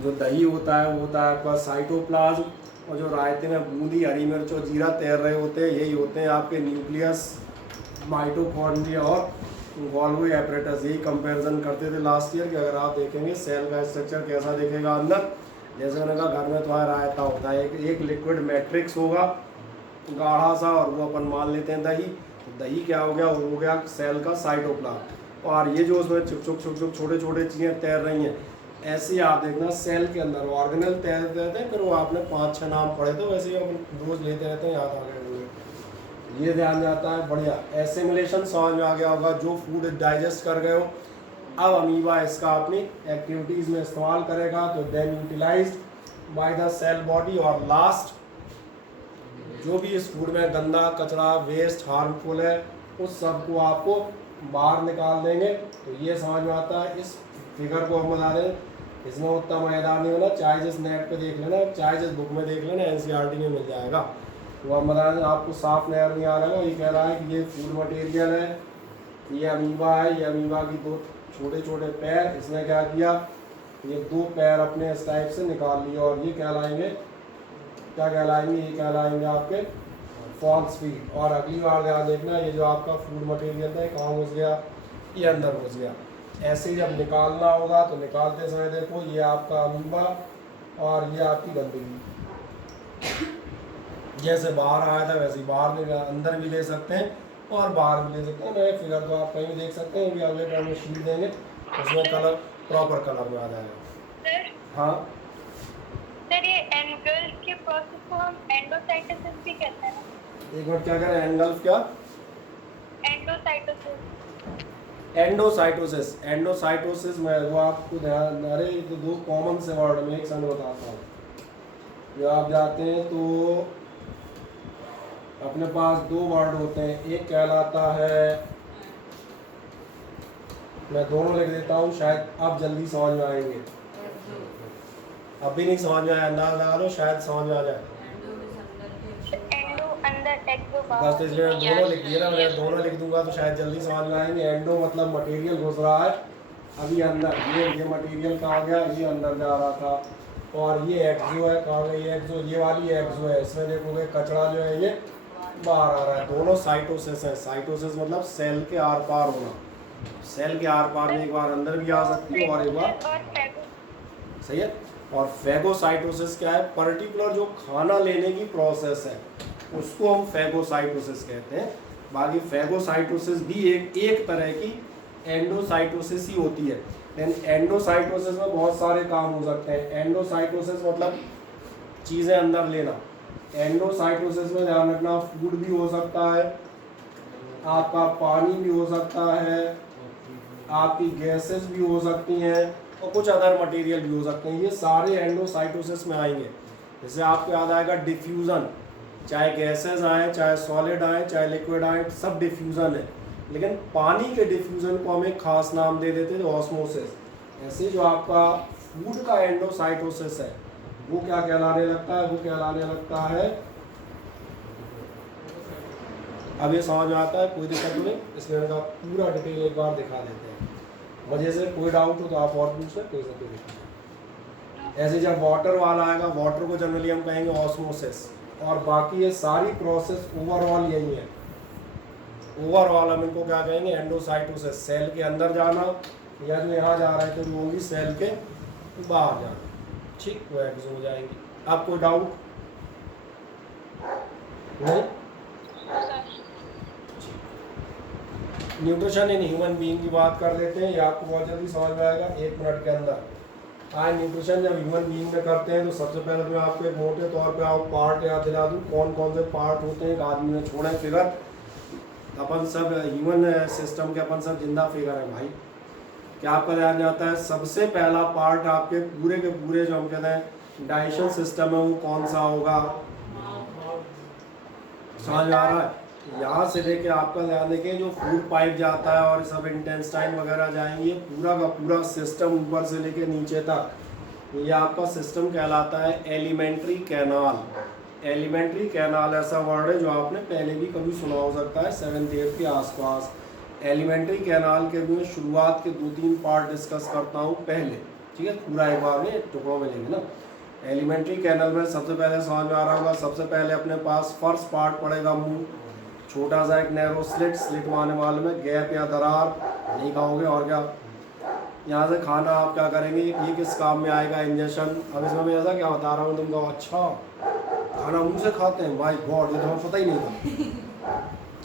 जो दही होता है वो होता है आपका साइटोप्लाज्म, और जो रायते में बूंदी, हरी मिर्च और जीरा तैर रहे होते हैं, यही होते हैं आपके न्यूक्लियस, माइटोकॉन्ड्रिया और गोल्गी एपरेटस। यही कंपैरिजन करते थे लास्ट ईयर कि अगर आप देखेंगे सेल का स्ट्रक्चर कैसा दिखेगा अंदर। जैसे मैंने कहा घर में तुम्हारा रायता होता है, एक लिक्विड मैट्रिक्स होगा गाढ़ा सा, और वो अपन मान लेते हैं दही। तो दही क्या हो गया? वो हो गया सेल का साइटोप्लाज्म। और ये जो उसमें छुप छुप छोटे छोटे चीज़ें तैर रही हैं, ऐसे ही आप देखना सेल के अंदर ऑर्गेनल तैरते रहते हैं। फिर वो आपने 5-6 नाम पढ़े तो वैसे ही अपन रोज लेते रहते हैं, याद आ गए होंगे। ये ध्यान जाता है, बढ़िया। एसिमिलेशन समझ में आ गया होगा, जो फूड डाइजेस्ट कर गए हो। अब अमीबा इसका अपनी एक्टिविटीज़ में इस्तेमाल करेगा, तो then utilized by the cell body. और लास्ट जो भी इस फूड में गंदा कचरा, वेस्ट, हार्मफुल है, उस सब को आपको बाहर निकाल देंगे। तो ये समझ में आता है। इस फिगर को हम बता दें, इसमें उतना मैदान नहीं होना, चाहे जिस नेट पे देख लेना, चाहे जिस बुक में देख लेना, एनसीईआरटी में मिल जाएगा। तो हम बता दें, आपको साफ नजर नहीं आ रहा है। ये कह रहा है कि ये फूड मटेरियल है, ये अमीबा है। ये अमीबा की 2 छोटे छोटे पैर, इसने क्या किया, ये 2 पैर अपने इस टाइप से निकाल लिए, और ये कहलाएंगे, क्या कहलाएंगे? ये कहलाएंगे आपके फॉक्स फीट। और अगली बार ध्यान देखना, ये जो आपका फूड मटेरियल था, कहाँ घुस गया? ये अंदर घुस गया। ऐसे जब निकालना होगा तो निकालते समय देखो, ये आपका अमीबा और ये आपकी गंदगी। जैसे बाहर आया था वैसे ही बाहर भी, अंदर भी ले सकते हैं और बाहर भी ले सकते हैं। मैं फिगर तो आप कहीं भी देख सकते हैं, कि अगले टाइम में शीट देंगे उसमें कलर प्रॉपर कलर में आ जाएगा। हाँ सर, ये एनगल्फ के प्रोसेस को हम एंडोसाइटोसिस भी कहते हैं। एक मिनट, क्या करें? एंगल्फ क्या? एंडोसाइटोसिस। एंडोसाइटोसिस। एंडोसाइटोसिस में वो आपको ध्यान, अरे तो 2 कॉमन से वर्ड में एक संग बताता हूँ। जो आप जाते हैं तो अपने पास 2 वर्ड होते हैं, एक कहलाता है, मैं दोनों लिख देता हूँ, शायद आप जल्दी समझ में आएंगे। अभी नहीं समझ में आया, अंदाज लगा लो, शायद समझ में आ जाए। एंडो अंदर, एक्सो बाहर। बस इसलिए मैं दोनों लिख दिया ना, मैं दोनों लिख दूंगा तो शायद जल्दी समझ में आएंगे। एंडो मतलब मटेरियल घुस रहा है अभी अंदर, ये मटेरियल कहाँ गया? ये अंदर जा रहा था। और ये एक्सो है, कहाँ गई एक्सो? ये वाली एक्सो है, इसमें देखोगे कचरा जो है ये बाहर आ रहा है। दोनों साइटोसिस है। साइटोसिस मतलब सेल के आर पार होना। सेल के आर पार में एक बार अंदर भी आ सकती है और एक बार, सही है। और फेगोसाइटोसिस क्या है? पर्टिकुलर जो खाना लेने की प्रोसेस है उसको हम फेगोसाइटोसिस कहते हैं। बाकी फेगोसाइटोसिस भी एक तरह की एंडोसाइटोसिस ही होती है। लेकिन एंडोसाइटोसिस में बहुत सारे काम हो सकते हैं। एंडोसाइटोसिस मतलब चीज़ें अंदर लेना। एंडोसाइटोसिस में ध्यान रखना, फूड भी हो सकता है, आपका पानी भी हो सकता है, आपकी गैसेस भी हो सकती हैं, और कुछ अदर मटेरियल भी हो सकते हैं। ये सारे एंडोसाइटोसिस में आएंगे। जैसे आपको याद आएगा डिफ्यूज़न, चाहे गैसेस आए, चाहे सॉलिड आए, चाहे लिक्विड आए, सब डिफ्यूज़न है। लेकिन पानी के डिफ्यूज़न को हम एक खास नाम दे देते थे, ऑस्मोसिस। ऐसे जो आपका फूड का एंडोसाइटोसिस है वो क्या कहलाने लगता है? वो कहलाने लगता है, अब ये समझ में आता है, कोई दिक्कत नहीं, इसलिए मैंने कहा पूरा डिटेल एक बार दिखा देते हैं। मुझे से कोई डाउट हो तो आप और पूछ सकते, कोई सकते नहीं। ऐसे जब वाटर वाला आएगा, वाटर को जनरली हम कहेंगे ऑस्मोसिस, और बाकी ये सारी प्रोसेस ओवरऑल यही है। ओवरऑल हम इनको क्या कहेंगे? एंडोसाइटोसिस। सेल के अंदर जाना, या जो यहाँ जा रहे थे वो होगी सेल के बाहर जाना। ठीक, वो एक्सो हो जाएंगी। अब कोई डाउट नहीं? न्यूट्रिशन इन ह्यूमन बीइंग की बात कर लेते हैं, ये आपको बहुत जल्दी समझ में आएगा 1 मिनट के अंदर। आज न्यूट्रिशन जब ह्यूमन बीइंग में करते हैं तो सबसे पहले मैं आपको एक मोटे तौर पे आप पार्ट याद दिला दूँ, कौन कौन से पार्ट होते हैं एक आदमी में। छोड़ें फिगर, अपन सब ह्यूमन सिस्टम के अपन सब जिंदा फिगर हैं भाई। क्या आपका ध्यान जाता है? सबसे पहला पार्ट आपके पूरे के पूरे जो हम कहते हैं डाइजेशन सिस्टम है वो कौन सा होगा? समझ में आ रहा है? यहाँ से लेके आपका ध्यान देखें जो फूड पाइप जाता है और सब इंटेस्टाइन वगैरह जाएंगे, पूरा का पूरा सिस्टम ऊपर से लेके नीचे तक, ये आपका सिस्टम कहलाता है एलिमेंट्री कैनाल। एलिमेंट्री कैनाल ऐसा वर्ड है जो आपने पहले भी कभी सुना हो सकता है 7th 8th के आसपास। एलिमेंट्री कैनाल के भी मैं शुरुआत के 2-3 पार्ट डिस्कस करता हूँ पहले, ठीक है? पूरा एक बार में टुकड़ों में लेंगे ना। एलिमेंट्री कैनाल में सबसे पहले समझ में आ रहा होगा, सबसे पहले अपने पास फर्स्ट पार्ट पड़ेगा मुंह, छोटा सा एक नैरो स्लिट, स्लिट मारने वाले में गैप या दरार, नहीं खाओगे और क्या। यहाँ से खाना आप क्या करेंगे, ये किस काम में आएगा? इंजेक्शन। अब इसमें मैं ऐसा क्या बता रहा हूँ तुमको, अच्छा खाना मुंह से खाते हैं, माय गॉड, ये तो हमें पता ही नहीं था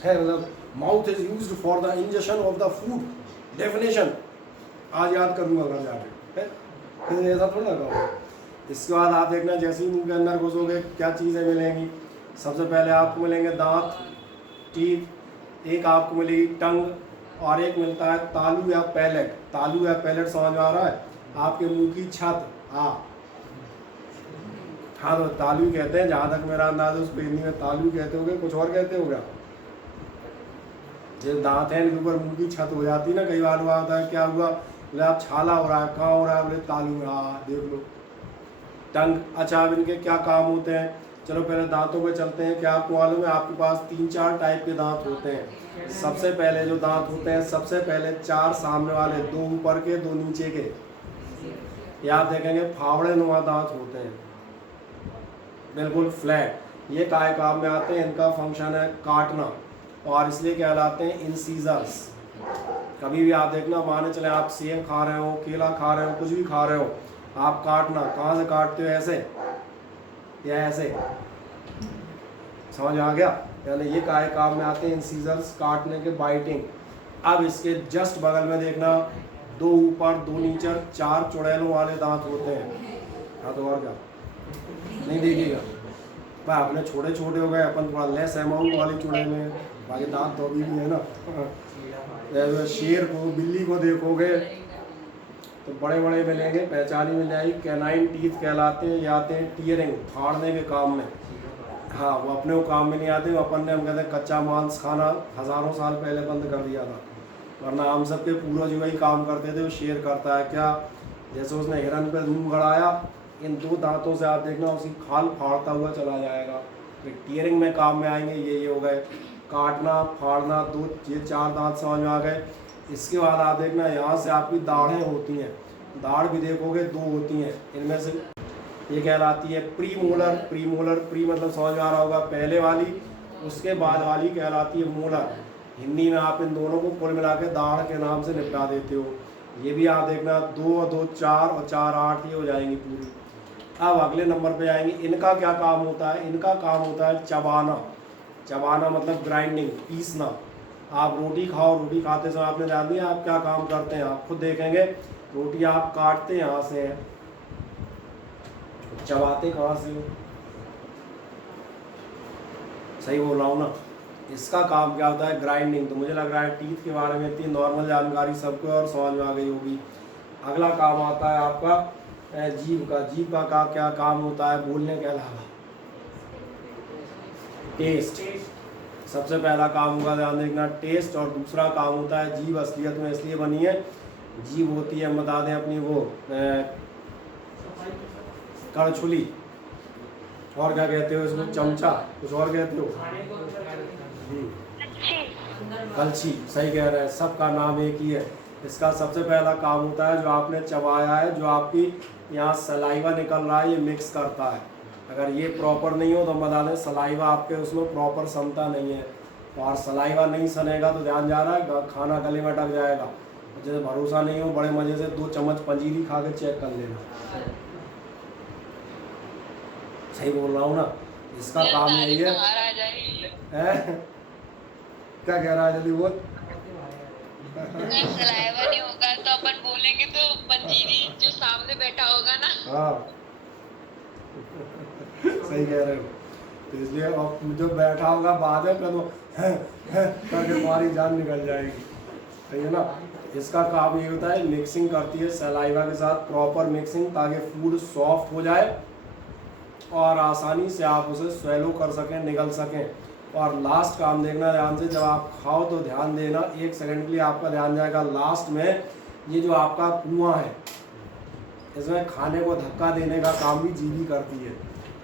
है। मतलब mouth is used for the injection of the food, definition आज याद करूँगा घर जाके, फिर ऐसा थोड़ा लगा। इसके बाद आप देखना जैसे ही मुंह के अंदर घुसोगे क्या चीज़ें मिलेंगी। सबसे पहले आपको मिलेंगे दांत, टीथ, एक आपको मिलेगी टंग, और एक मिलता है तालू या पैलेट। तालू या पैलेट समझ में आ रहा है? आपके मुंह की छत। हाँ तो तालू कहते हैं, जहाँ तक मेरा अंदाज है उस पे हिंदी में तालू कहते होगे, कुछ और कहते होगा। जो दांत हैं इनके ऊपर मुंह की छत हो जाती है ना, कई बार हुआ होता है, क्या हुआ, बोले आप छाला हो रहा है, कहाँ हो रहा है, बोले तालू। हाँ देख लो। टंग, अच्छा अब इनके क्या काम होते हैं? चलो पहले दांतों पे चलते हैं। क्या आपको मालूम है आपके पास 3-4 टाइप के दांत होते हैं। सबसे पहले जो दांत होते हैं, सबसे पहले 4 सामने वाले, 2 ऊपर के 2 नीचे के, ये आप देखेंगे फावड़े नुमा दांत होते हैं, बिल्कुल फ्लैट। ये काय काम में आते हैं? इनका फंक्शन है काटना, और इसलिए कहलाते हैं इंसीजर्स। कभी भी आप देखना, माने चले आप सेब खा रहे हो, केला खा रहे हो, कुछ भी खा रहे हो, आप काटना कहाँ से काटते हो? ऐसे या ऐसे? समझ आ गया? यानी ये काय काम में आते हैं इंसीजर्स, काटने के, बाइटिंग। अब इसके जस्ट बगल में देखना, 2 ऊपर 2 नीचे 4 चुड़ैलों वाले दांत होते हैं। हाँ तो और क्या नहीं देखिएगा भाई, अपने छोटे छोटे हो गए, अपन थोड़ा लेस अमाउंट वाली चुड़ैल में, बाकी दांत तो अभी भी है ना। शेर को, बिल्ली को देखोगे तो बड़े बड़े मिलेंगे, पहचान ही मिल जाएगी। कैनाइन टीथ कहलाते हैं, ये आते हैं टीयरिंग, फाड़ने के काम में। हाँ वो अपने को काम में नहीं आते, वो अपन ने, हम कहते हैं कच्चा मांस खाना हज़ारों साल पहले बंद कर दिया था, वरना हम सब के पूर्वज वही काम करते थे। वो शेर करता है क्या, जैसे उसने हिरन पे मुंह गड़ाया, इन 2 दांतों से आप देखना उसी खाल फाड़ता हुआ चला जाएगा। फिर टीयरिंग में काम में आएंगे, ये हो गए काटना, फाड़ना, 2 ये 4 दांत समझ में आ गए। इसके बाद आप देखना यहाँ से आपकी दाढ़ें होती हैं, दाढ़ भी देखोगे 2 होती हैं, इनमें से ये कहलाती है pre molar. Pre molar, pre मतलब समझ में आ रहा होगा पहले वाली, उसके बाद वाली कहलाती है मोलर। हिंदी में आप इन दोनों को कुल मिला के दाढ़ के नाम से निपटा देते हो। ये भी आप देखना 2 और 2 4 और 4 8 ये हो जाएंगी पूरी। अब अगले नंबर पे आएंगे, इनका क्या काम होता है? इनका काम होता है चबाना। चबाना मतलब ग्राइंडिंग, पीसना। आप रोटी खाओ, रोटी खाते समय आपने ध्यान दिया आप क्या काम करते हैं? आप खुद देखेंगे रोटी आप काटते यहाँ से हैं, चबाते कहाँ से हो? सही बोल रहा हूँ ना? इसका काम क्या होता है? ग्राइंडिंग। तो मुझे लग रहा है टीथ के बारे में इतनी नॉर्मल जानकारी सबको और समझ में आ गई होगी। अगला काम आता है आपका जीभ का। जीभ का क्या काम होता है बोलने के अलावा? टेस्ट। सबसे पहला काम होगा, ध्यान देखना, टेस्ट। और दूसरा काम होता है जीभ असलियत में इसलिए बनी है, जीभ होती है, बता दें अपनी वो कड़छुली, और क्या कहते हो इसको? चमचा, कुछ और कहते हो? कलछी। सही कह रहे हैं, सबका नाम एक ही है। इसका सबसे पहला काम होता है जो आपने चबाया है, जो आपकी यहाँ सलाइवा निकल रहा है, ये मिक्स करता है। अगर ये प्रॉपर नहीं हो तो हम बता दें सलाइवा आपके उसमें प्रॉपर समता नहीं है, और सलाइवा नहीं सनेगा तो ध्यान जा रहा है खाना गले में अटक जाएगा। जैसे भरोसा नहीं हो, बड़े मज़े से 2 चम्मच पंजीरी खा के चेक कर लेना। सही बोल रहा हूँ ना? इसका काम यही है। क्या कह रहा है जल्दी बोल? सलाइवा नहीं होगा तो अपन बोलेंगे तो पंजीरी जो सामने बैठा होगा ना। हाँ सही कह रहे हो। तो इसलिए अब जो बैठा होगा बाद में तो करके हमारी जान निकल जाएगी। सही है ना। इसका काम ये होता है मिक्सिंग करती है सलाइवा के साथ, प्रॉपर मिक्सिंग, ताकि फूड सॉफ्ट हो जाए और आसानी से आप उसे स्वेलो कर सकें, निगल सकें। और लास्ट काम देखना ध्यान से, जब आप खाओ तो ध्यान देना, 1 सेकंड के लिए आपका ध्यान जाएगा लास्ट में, ये जो आपका कुआं है इसमें खाने को धक्का देने का काम भी जीभी करती है।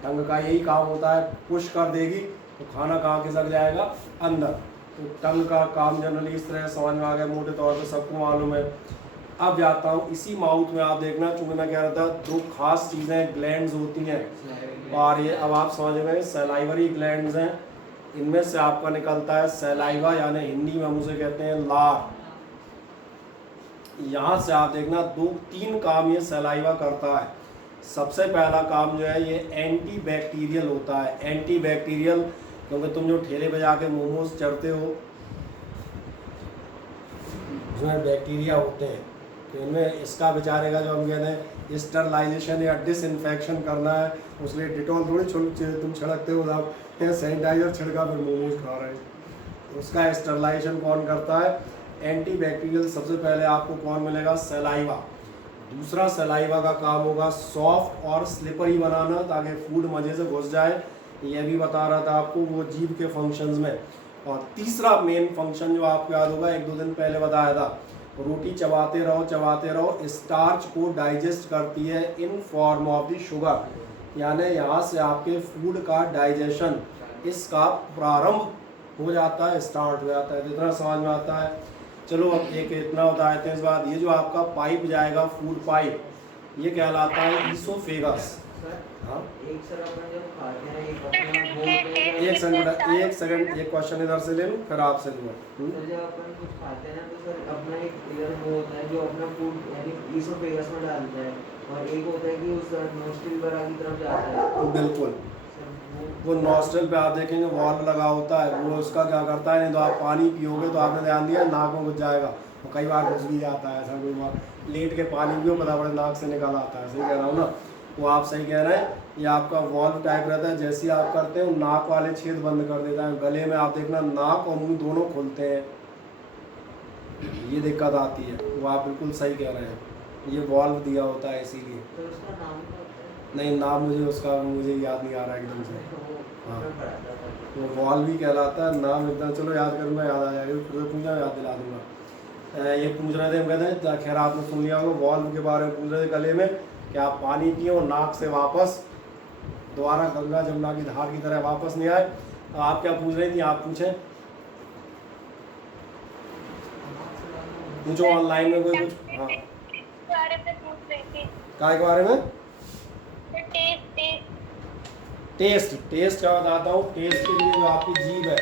टंग का यही काम होता है, पुश कर देगी तो खाना कहाँ खिसक जाएगा, अंदर। तो टंग का काम जनरली इस तरह समझ में आ गया, मोटे तौर पे सबको मालूम है। अब जाता हूँ इसी माउथ में, आप देखना, चूँकि मैं कह रहा था 2 खास चीज़ें ग्लैंड्स होती हैं, और ये अब आप समझ गए सलाइवरी ग्लैंड्स हैं। इनमें से आपका निकलता है सलाइवा, यानी हिंदी में हम उसे कहते हैं लार। यहाँ से आप देखना 2-3 काम ये सलाइवा करता है। सबसे पहला काम जो है ये एंटी बैक्टीरियल होता है। एंटी बैक्टीरियल क्योंकि तुम जो ठेले पे जाके मोमोज चढ़ते हो, जो है बैक्टीरिया होते हैं, तो इनमें इसका बेचारे का जो हम कहते हैं स्टरलाइजेशन या डिसइंफेक्शन करना है, उसके लिए डिटॉल थोड़ी तुम छिड़कते हो, आप सैनिटाइजर छिड़का फिर मोमोज खा रहे हैं। तो उसका स्टरलाइजेशन कौन करता है, एंटी बैक्टीरियल। सबसे पहले आपको कौन मिलेगा, सलाइवा। दूसरा सलाइवा का काम होगा सॉफ्ट और स्लिपरी बनाना, ताकि फूड मज़े से घुस जाए। ये भी बता रहा था आपको वो जीभ के फंक्शंस में। और तीसरा मेन फंक्शन जो आपको याद होगा, 1-2 दिन पहले बताया था, रोटी चबाते रहो, स्टार्च को डाइजेस्ट करती है in form of the sugar, यानी यहाँ से आपके फूड का डाइजेशन, इसका प्रारंभ हो जाता है, स्टार्ट हो जाता है। जितना समझ में आता है, चलो अब एक इतना बताते हैं। इस बात, ये जो आपका पाइप जाएगा, फूड पाइप, ये कहलाता है ईसोफेगस। हाँ, एक सेकंड, एक क्वेश्चन इधर से ले लूँ फिर आपसे लूँगा। तो जब अपन कुछ खाते हैं ना, तो सर अपना एक इधर वो होता है जो अपना फूड यानी ईसोफेगस में डालता है, और एक होता है कि उस नोस्ट्रिल वगैरह की तरफ जाता है। बिल्कुल, वो नॉस्ट्रल पे आप देखेंगे वॉल्व लगा होता है, वो उसका क्या करता है, नहीं तो आप पानी पियोगे तो आपने ध्यान दिया नाक में घुस जाएगा, और कई बार घुस भी जाता है। ऐसा कोई बार लेट के पानी पियो, पता पड़े नाक से निकाल आता है। सही कह रहा हूँ ना, वो आप सही कह रहे हैं। ये आपका वॉल्व टाइप रहता है, जैसे ही आप करते हो नाक वाले छेद बंद कर देता है। गले में आप देखना नाक और मुंह दोनों खुलते हैं, ये दिक्कत आती है। वो आप बिल्कुल सही कह रहे हैं, ये वॉल्व दिया होता है इसीलिए। तो उसका नाम क्या होता है? नहीं, नाम मुझे याद नहीं आ रहा एकदम से। हाँ, वो वॉल्व भी कहलाता है, नाम एकदम, चलो याद करूँगा, याद आ जाएगा, पूछना याद दिला दूँगा। ये पूछ रहे थे, हम कहते हैं, खैर आपने सुन लिया होगा, वॉल्व के बारे में पूछ रहे थे गले में, कि आप पानी पिए और नाक से वापस दोबारा गंगा जमुना की धार की तरह वापस नहीं आए। आप क्या पूछ रही थी, आप पूछें, पूछो ऑनलाइन में कोई कुछ। हाँ, बारे में पूछ रही थी। काय के बारे में? टेस्ट टेस्ट क्या बताता हूँ। टेस्ट के लिए जो आपकी जीभ है,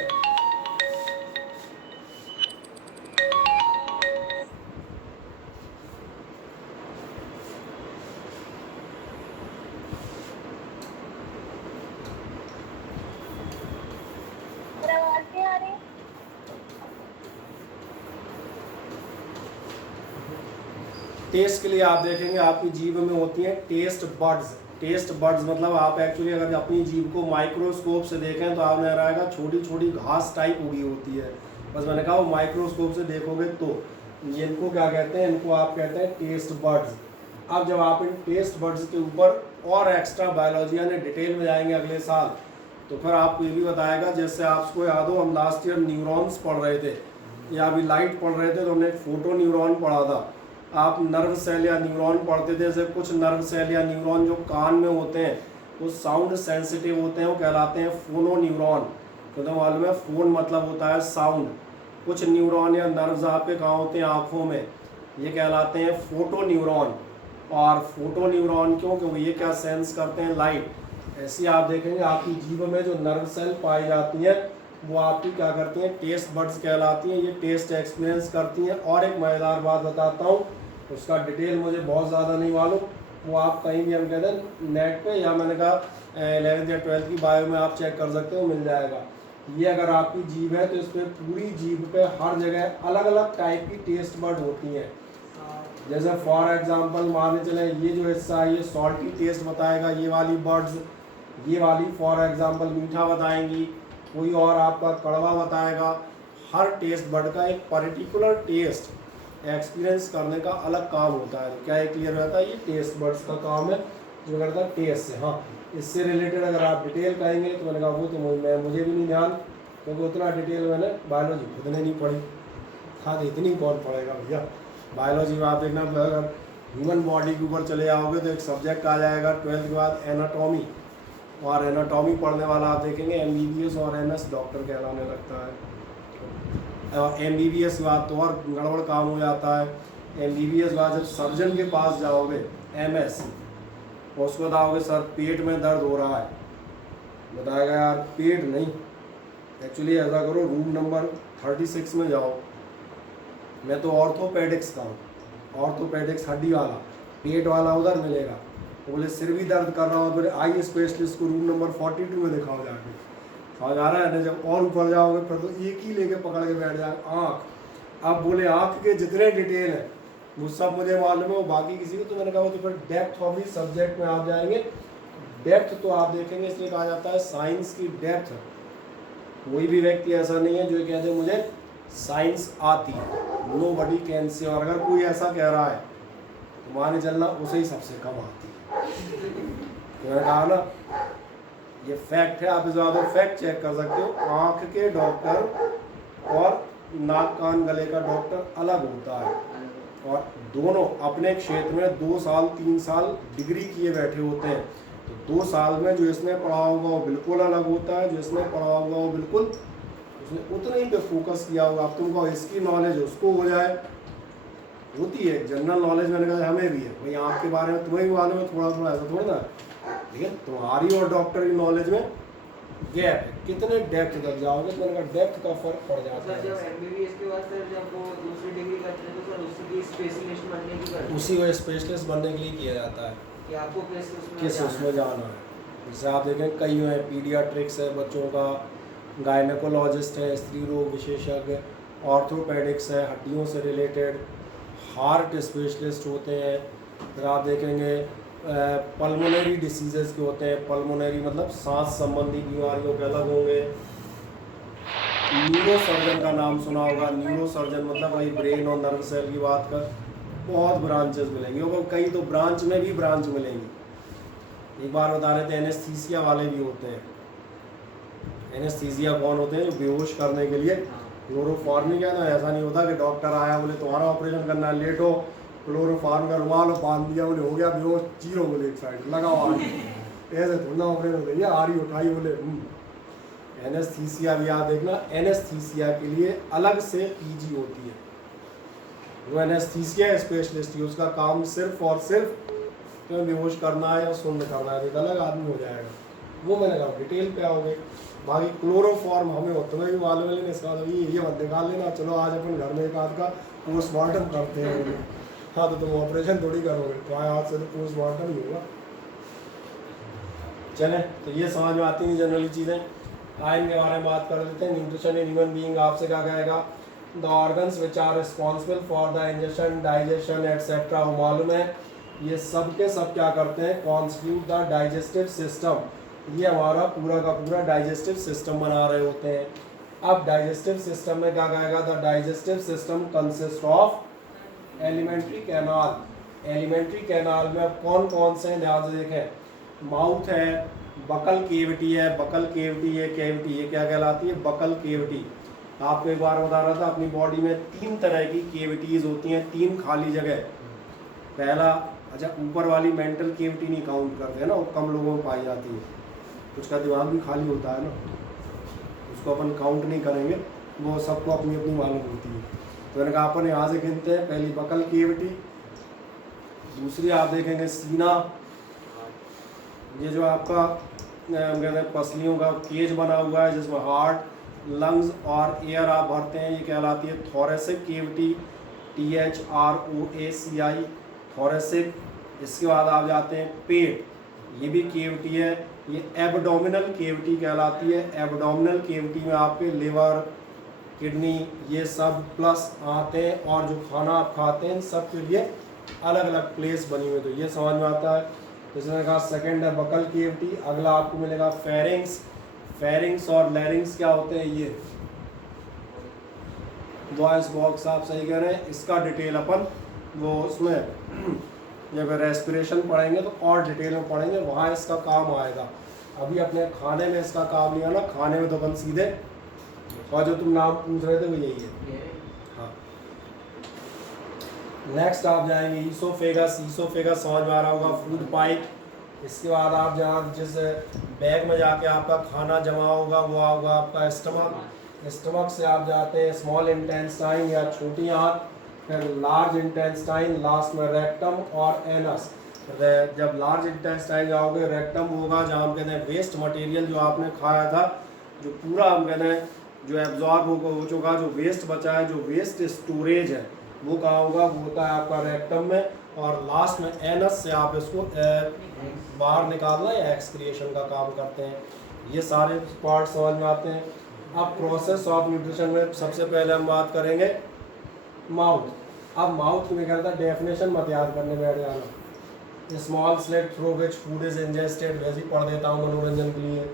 आवाज नहीं आ रही। टेस्ट के लिए आप देखेंगे आपकी जीभ में होती हैं टेस्ट बड्स। टेस्ट बड्स मतलब आप एक्चुअली अगर अपनी जीभ को माइक्रोस्कोप से देखें तो आपने रहेगा छोटी छोटी घास टाइप उगी होती है। बस मैंने कहा वो माइक्रोस्कोप से देखोगे तो ये, इनको क्या कहते हैं, इनको आप कहते हैं टेस्ट बड्स। अब जब आप इन टेस्ट बड्स के ऊपर और एक्स्ट्रा बायोलॉजी यानी डिटेल में जाएंगे अगले साल, तो फिर आपको ये भी बताएगा, जैसे आपको याद हो हम लास्ट ईयर न्यूरॉन्स पढ़ रहे थे या अभी लाइट पढ़ रहे थे, तो हमने एक फोटो न्यूरॉन पढ़ा था। आप नर्व सेल या न्यूरॉन पढ़ते थे, जैसे कुछ नर्व सेल या न्यूरॉन जो कान में होते हैं वो साउंड सेंसिटिव होते हैं, वो कहलाते हैं फोनो न्यूरॉन। तो मालूम है, फोन मतलब होता है साउंड। कुछ न्यूरॉन या नर्व्स आपके कहाँ होते हैं, आँखों में, ये कहलाते हैं फोटो न्यूरॉन। और फोटो न्यूरॉन क्यों, क्योंकि ये क्या सेंस करते हैं, लाइट। ऐसे आप देखेंगे आपकी जीभ में जो नर्व सेल पाई जाती हैं वो आपकी क्या करती हैं, टेस्ट बड्स कहलाती हैं। ये टेस्ट एक्सपीरियंस करती हैं। और एक मज़ेदार बात बताता हूँ, उसका डिटेल मुझे बहुत ज़्यादा नहीं मालूम, वो आप कहीं भी हम कहते हैं नेट पे, या मैंने कहा 11th या 12th की बायो में आप चेक कर सकते हो, मिल जाएगा। ये अगर आपकी जीभ है तो इस पर पूरी जीभ पे हर जगह अलग अलग टाइप की टेस्ट बड होती हैं। जैसे फॉर एग्जांपल मानने चले ये जो हिस्सा है ये सॉल्टी टेस्ट बताएगा, ये वाली बर्ड्स, ये वाली फॉर एग्जांपल मीठा बताएंगी, कोई और आपका कड़वा बताएगा। हर टेस्ट बड का एक पर्टिकुलर टेस्ट एक्सपीरियंस करने का अलग काम होता है। तो क्या ये क्लियर रहता है, ये टेस्ट बड्स का काम है जो करता है टेस्ट से। हाँ, इससे रिलेटेड अगर आप डिटेल कहेंगे तो मैंने कहा वो तो मुझे भी नहीं ध्यान, क्योंकि उतना डिटेल मैंने बायोलॉजी खुद ने नहीं पढ़ी। हाँ, तो इतनी कौन पढ़ेगा भैया। बायोलॉजी में आप देखना, अगर ह्यूमन बॉडी के ऊपर चले जाओगे तो एक सब्जेक्ट आ जाएगा 12th के बाद एनाटॉमी, और एनाटॉमी पढ़ने वाला आप देखेंगे MBBS और MS डॉक्टर कहलाने लगता है। और MBBS के बाद तो और गड़बड़ काम हो जाता है। MBBS के बाद जब सर्जन के पास जाओगे MS, उसको बताओगे सर पेट में दर्द हो रहा है, बताएगा यार पेट नहीं, एक्चुअली ऐसा करो रूम नंबर 36 में जाओ, मैं तो ऑर्थोपेडिक्स का हूँ, ऑर्थोपेडिक्स हड्डी वाला, पेट वाला उधर मिलेगा। तो बोले सिर भी दर्द कर रहा हो, बोले आई स्पेशलिस्ट को रूम नंबर 42 में दिखाओ जाके। समझ आ रहा है ना। जब और ऊपर जाओगे फिर तो एक ही लेके पकड़ के बैठ जाए आँख। अब बोले आँख के जितने डिटेल हैं वो सब मुझे मालूम है, वो बाकी किसी को, तो मैंने कहा वो तो फिर डेप्थ ऑफ ही सब्जेक्ट में आप जाएंगे। डेप्थ तो आप देखेंगे, इसलिए कहा जाता है साइंस की डेप्थ। कोई भी व्यक्ति ऐसा नहीं है जो ये कहते मुझे साइंस आती है, नोबडी कैन से। और अगर कोई ऐसा कह रहा है तो माने चलना उसे ही सबसे कम आती है। तो मैंने कहा ना ये फैक्ट है, आप इस बात को फैक्ट चेक कर सकते हो। आँख के डॉक्टर और नाक कान गले का डॉक्टर अलग होता है, और दोनों अपने क्षेत्र में 2 साल 3 साल डिग्री किए बैठे होते हैं। तो 2 साल में जो इसने पढ़ा होगा वो बिल्कुल अलग होता है, जो इसने पढ़ा होगा वो बिल्कुल उसने उतने ही पे फोकस किया होगा। अब तुमको इसकी नॉलेज उसको हो जाए, होती है जनरल नॉलेज, मैंने कहा हमें भी है भाई, आपके बारे में तुम्हें भी मालूम है थोड़ा थोड़ा, ऐसा थोड़ा ना। लेकिन तुम्हारी और डॉक्टर की नॉलेज में गैप है, कितने डेप्थ तक जाओगे, तो मैंने कहा डेप्थ का फर्क पड़ जाता है। जब MBBS के बाद सर जब वो दूसरी डिग्री करते हैं तो सर उसकी स्पेशलिस्ट बनने की करते हैं, उसी को स्पेशलिस्ट बनने के लिए किया जाता है कि आपको किस उसमें जाना है। जैसे आप देखें कई हैं, पीडियाट्रिक्स है बच्चों का, गायनेकोलॉजिस्ट है स्त्री रोग विशेषज्ञ, ऑर्थोपेडिक्स है हड्डियों से रिलेटेड, हार्ट स्पेशलिस्ट होते हैं। फिर आप देखेंगे पल्मोनरी डिसीजेस के होते हैं, पल्मोनरी मतलब सांस संबंधी बीमारियों के अलग होंगे। न्यूरो सर्जन का नाम सुना होगा, न्यूरो सर्जन मतलब वही ब्रेन और नर्व सेल की बात कर, बहुत ब्रांचेस मिलेंगी, और कई तो ब्रांच में भी ब्रांच मिलेंगी। एक बार बता रहे थे एनेस्थीसिया वाले भी होते हैं। एनेस्थीसिया कौन होते हैं, जो बेहोश करने के लिए क्लोरोफॉर्म क्या ना, ऐसा नहीं होता कि डॉक्टर आया बोले तुम्हारा ऑपरेशन करना है, लेट हो, क्लोरोफॉर्म का रुमाल बांध दिया, बोले हो गया बेहोश, चीरो बोले एक साइड लगाओ आरी, ऐसे थोड़ा ऑपरेशन होता है, आरी उठाई बोले। एनेस्थीसिया भी आप देखना, एनेस्थीसिया के लिए अलग से PG होती है, वो एनेस्थीसिया स्पेशलिस्ट है, उसका काम सिर्फ और सिर्फ तुम्हें बेहोश करना है या सुन्न करना है, एक अलग आदमी हो जाएगा। वो मैंने कहा डिटेल पे आओगे। बाकी क्लोरोफॉर्म हमें तुम्हें भी मालूम है, लेकिन इसका ये मत निकाल लेना, चलो आज अपन घर में एक आध का पोस्टमार्टम करते हैं। हाँ, तो तुम ऑपरेशन थोड़ी करोगे, तो आज से तो पोस्टमार्टम ही होगा। चलें, तो ये समझ में आती नहीं जनरली चीज़ें। आयन के बारे में बात कर लेते हैं। न्यूट्रिशन इन ह्यूमन बीइंग आपसे क्या कहेगा, the organs which are responsible for the injection digestion etcetera. वो मालूम है ये सब के सब क्या करते हैं, कॉन्स्टिट्यूट द डाइजेस्टिव सिस्टम। ये हमारा पूरा का पूरा डाइजेस्टिव सिस्टम बना रहे होते हैं। अब डाइजेस्टिव सिस्टम में क्या कहेगा, the digestive system consist of alimentary canal. Alimentary canal में अब कौन कौन से, ध्यान से देखें, माउथ है, बकल केविटी है, बकल केविटी ये कैविटी ये क्या कहलाती है, बकल केविटी। आपको एक बार बता रहा था अपनी बॉडी में 3 तरह की केविटीज़ होती हैं, 3 खाली जगह। पहला, अच्छा ऊपर वाली मेंटल केविटी नहीं काउंट करते हैं ना, वो कम लोगों में पाई जाती है, कुछ का दिमाग भी खाली होता है ना, उसको अपन काउंट नहीं करेंगे, वो सबको अपनी अपनी मालूम होती है। तो मैंने कहा अपन यहाँ से गिनते हैं, पहली बकल केविटी, दूसरी आप देखेंगे सीना, ये जो आपका कहते हैं पसलियों का केज बना हुआ है जिसमें हार्ट, लंग्स और एयर आप भरते हैं, ये कहलाती है थोरेसिक केविटी, THROACI, थोरेसिक। इसके बाद आप जाते हैं पेट, ये भी केविटी है, ये एब्डोमिनल केविटी कहलाती है। एब्डोमिनल केविटी में आपके लिवर, किडनी ये सब प्लस आते हैं, और जो खाना आप खाते हैं सब के लिए अलग अलग प्लेस बनी हुई, तो ये समझ में आता है। जिसने कहा सेकंड है बकल केविटी। अगला आपको मिलेगा फेरिंग्स। फेरिंग्स और लैरिंग्स क्या होते हैं, ये वॉइस बॉक्स आप सही कह रहे हैं, इसका डिटेल अपन वो उसमें जब रेस्पिरेशन पढ़ेंगे तो और डिटेल में पढ़ेंगे, वहाँ इसका काम आएगा। अभी अपने खाने में इसका काम नहीं आना, खाने में तो अपन सीधे, और जो तुम नाम पूछ रहे थे वो यही है। हाँ, नेक्स्ट आप जाएंगे ईसोफेगस। ईसोफेगस समझ में आ रहा होगा, फूड पाइप। इसके बाद आप जहाँ जिस बैग में जाके आपका खाना जमा होगा वो होगा आपका स्टमक। स्टमक से आप जाते हैं स्मॉल इंटेस्टाइन या छोटी आंत, फिर लार्ज इंटेस्टाइन, लास्ट में रेक्टम और एनस। जब लार्ज इंटेस्टाइन जाओगे, रेक्टम होगा जहाँ हम कहते हैं वेस्ट मटेरियल जो आपने खाया था, जो पूरा हम कहते हैं जो एब्जॉर्ब हो चुका, जो वेस्ट बचा है, जो वेस्ट स्टोरेज है, वो कहाँ होगा, वो होता है आपका रेक्टम में। और लास्ट में एनस से आप इसको बाहर निकालना या एक्सक्रिएशन का काम करते हैं। ये सारे पार्ट समझ में आते हैं। अब प्रोसेस ऑफ न्यूट्रिशन में सबसे पहले हम बात करेंगे माउथ। अब माउथ की मैं कहता डेफिनेशन मत याद करने बैठ जाना। Small slit through which food is ingested, वैसे ही पढ़ देता हूँ मनोरंजन के लिए।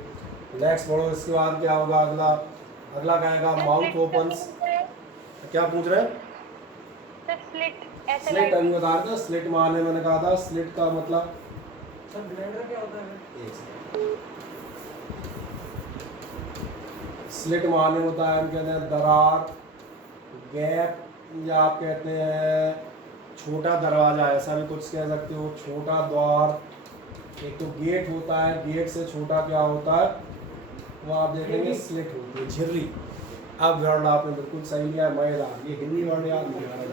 नेक्स्ट पढ़ो। इसके बाद क्या होगा, अगला कहेगा माउथ ओपन्स। क्या पूछ रहे हैं? स्लिट अभी बता रहे थे, स्लिट मारने मैंने कहा था। स्लिट का मतलब सर ब्लेंडर क्या होता है? स्लिट मारने होता है, हम कहते हैं दरार, गैप, या आप कहते हैं छोटा दरवाज़ा, ऐसा भी कुछ कह सकते हो, छोटा द्वार। एक तो गेट होता है, गेट से छोटा क्या होता है वो आप देखेंगे स्लिट होती है, झिर्री। अब वर्ड आपने बिल्कुल सही लिया, मज़ेदार। ये हिंदी वर्ड याद नहीं आ रहा है।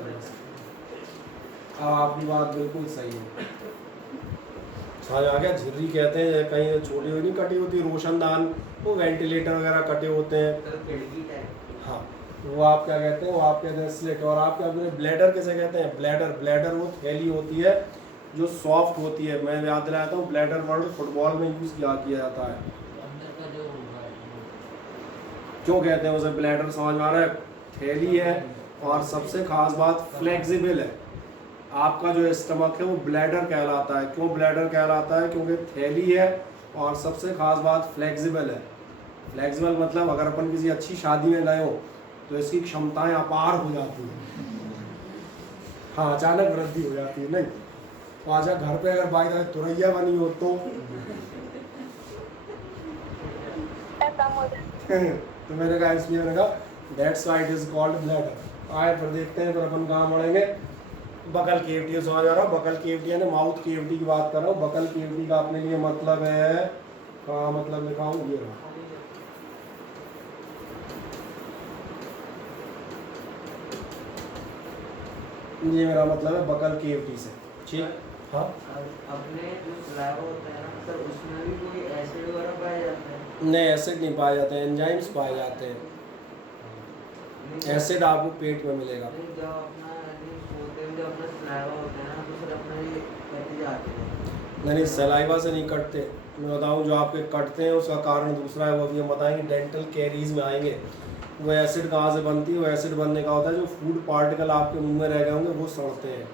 अब आपकी बात बिल्कुल सही है, समझ आ गया। झिर्री कहते हैं, कहीं छोटी हुई नहीं कटी होती, रोशनदान, वो वेंटिलेटर वगैरह कटे होते हैं। हाँ, वो आप क्या कहते हैं, वो आप कहते हैं स्लिट। और आप क्या कहते हैं, ब्लैडर किसे कहते हैं? ब्लैडर वो थैली होती है जो सॉफ्ट होती है। मैं याद दिलाता हूँ, ब्लैडर वर्ड फुटबॉल में यूज़ किया जाता है। क्यों कहते हैं उसे ब्लैडर? समझ में आ रहा है, थैली है। और सबसे खास बात फ्लेक्सिबल है। आपका जो स्टमक है वो ब्लैडर कहलाता है। क्यों ब्लैडर कहलाता है? क्योंकि थैली है, और सबसे खास बात फ्लेक्सिबल है। फ्लेक्सिबल मतलब अगर अपन किसी अच्छी शादी में गए हो तो इसकी क्षमताएं अपार हो जाती हैं। हाँ, अचानक वृद्धि हो जाती है। नहीं तो आजा घर पे अगर बाई तरह तुरैया बनी हो तो तो मैंने कहा, इसलिए मैंने कहा that's why it is called bladder. आए फिर देखते हैं, फिर अपन कहाँ बढ़ेंगे। बकल केविटी समझ आ रहा, बकल केविटी यानी माउथ केविटी की बात कर रहा हूँ। बकल केविटी का अपने लिए मतलब है, का मतलब लिखा हूँ ये रहा। ये मेरा मतलब है बकल केविटी से। ठीक, हाँ। अपने जो स्लैब होता है ना सर, उसमें भी कोई एसिड वगैरह पाया जाता है? नहीं, एसिड नहीं पाए जाते हैं, एंजाइम्स पाए जाते हैं। एसिड आपको पेट में मिलेगा। जब अपना जब अपना स्लैब होता है ना तो सर अपना ये कट जाते हैं। नहीं, सलाइवा से नहीं कटते। मैं बताऊं, जो आपके कटते हैं उसका कारण दूसरा है, वो भी हम बताएंगे, डेंटल कैरीज में आएंगे। वो एसिड कहाँ से बनती है? वो एसिड बनने का होता है जो फूड पार्टिकल आपके मुंह में रह गए होंगे वो सड़ते हैं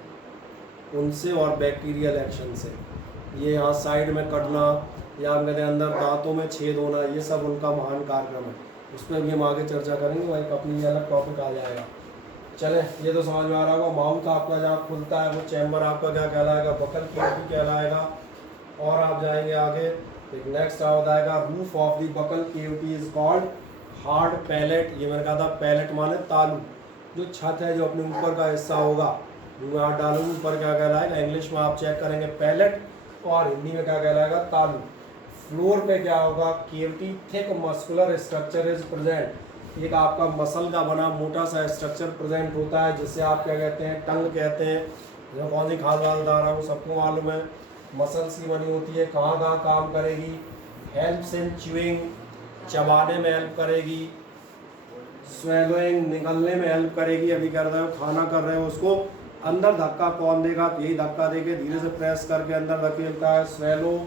उनसे, और बैक्टीरियल एक्शन से। ये यहाँ साइड में कटना, या हम कहते हैं अंदर दांतों में छेद होना, ये सब उनका महान कार्यक्रम है। उस पर भी हम आगे चर्चा करेंगे, वही अपनी अलग टॉपिक आ जाएगा। चले, ये तो समझ में आ रहा होगा। माउथ आपका जहाँ खुलता है वो चैम्बर आपका क्या कहलाएगा? बकल केविटी कहलाएगा। और आप जाएंगे आगे, एक नेक्स्ट आ बताएगा, roof of the buckle cavity is called hard palate. ये मैंने कहा था, पैलेट माने तालू, जो छत है, जो अपने ऊपर का हिस्सा होगा, मुँह हाथ डालूंगे ऊपर क्या कहलाएगा? इंग्लिश में आप चेक करेंगे पैलेट, और हिंदी में क्या कहलाएगा? तालू। फ्लोर पे क्या होगा? Cavity thick muscular structure is present. एक आपका मसल का बना मोटा सा स्ट्रक्चर प्रेजेंट होता है, जिसे आप क्या कहते हैं? टंग कहते हैं। जो कौन सी खास बात बता रहा हूँ, सबको मालूम है। मसल्स की बनी होती है, कहाँ कहाँ काम करेगी? हेल्प्स इन च्यूइंग, चबाने में हेल्प करेगी। स्वेलोइंग, निगलने में हेल्प करेगी। अभी कर रहे हो, खाना कर रहे हो, उसको अंदर धक्का कौन देगा? तो यही धक्का देके धीरे से प्रेस करके अंदर धकेलता है। स्वेलो,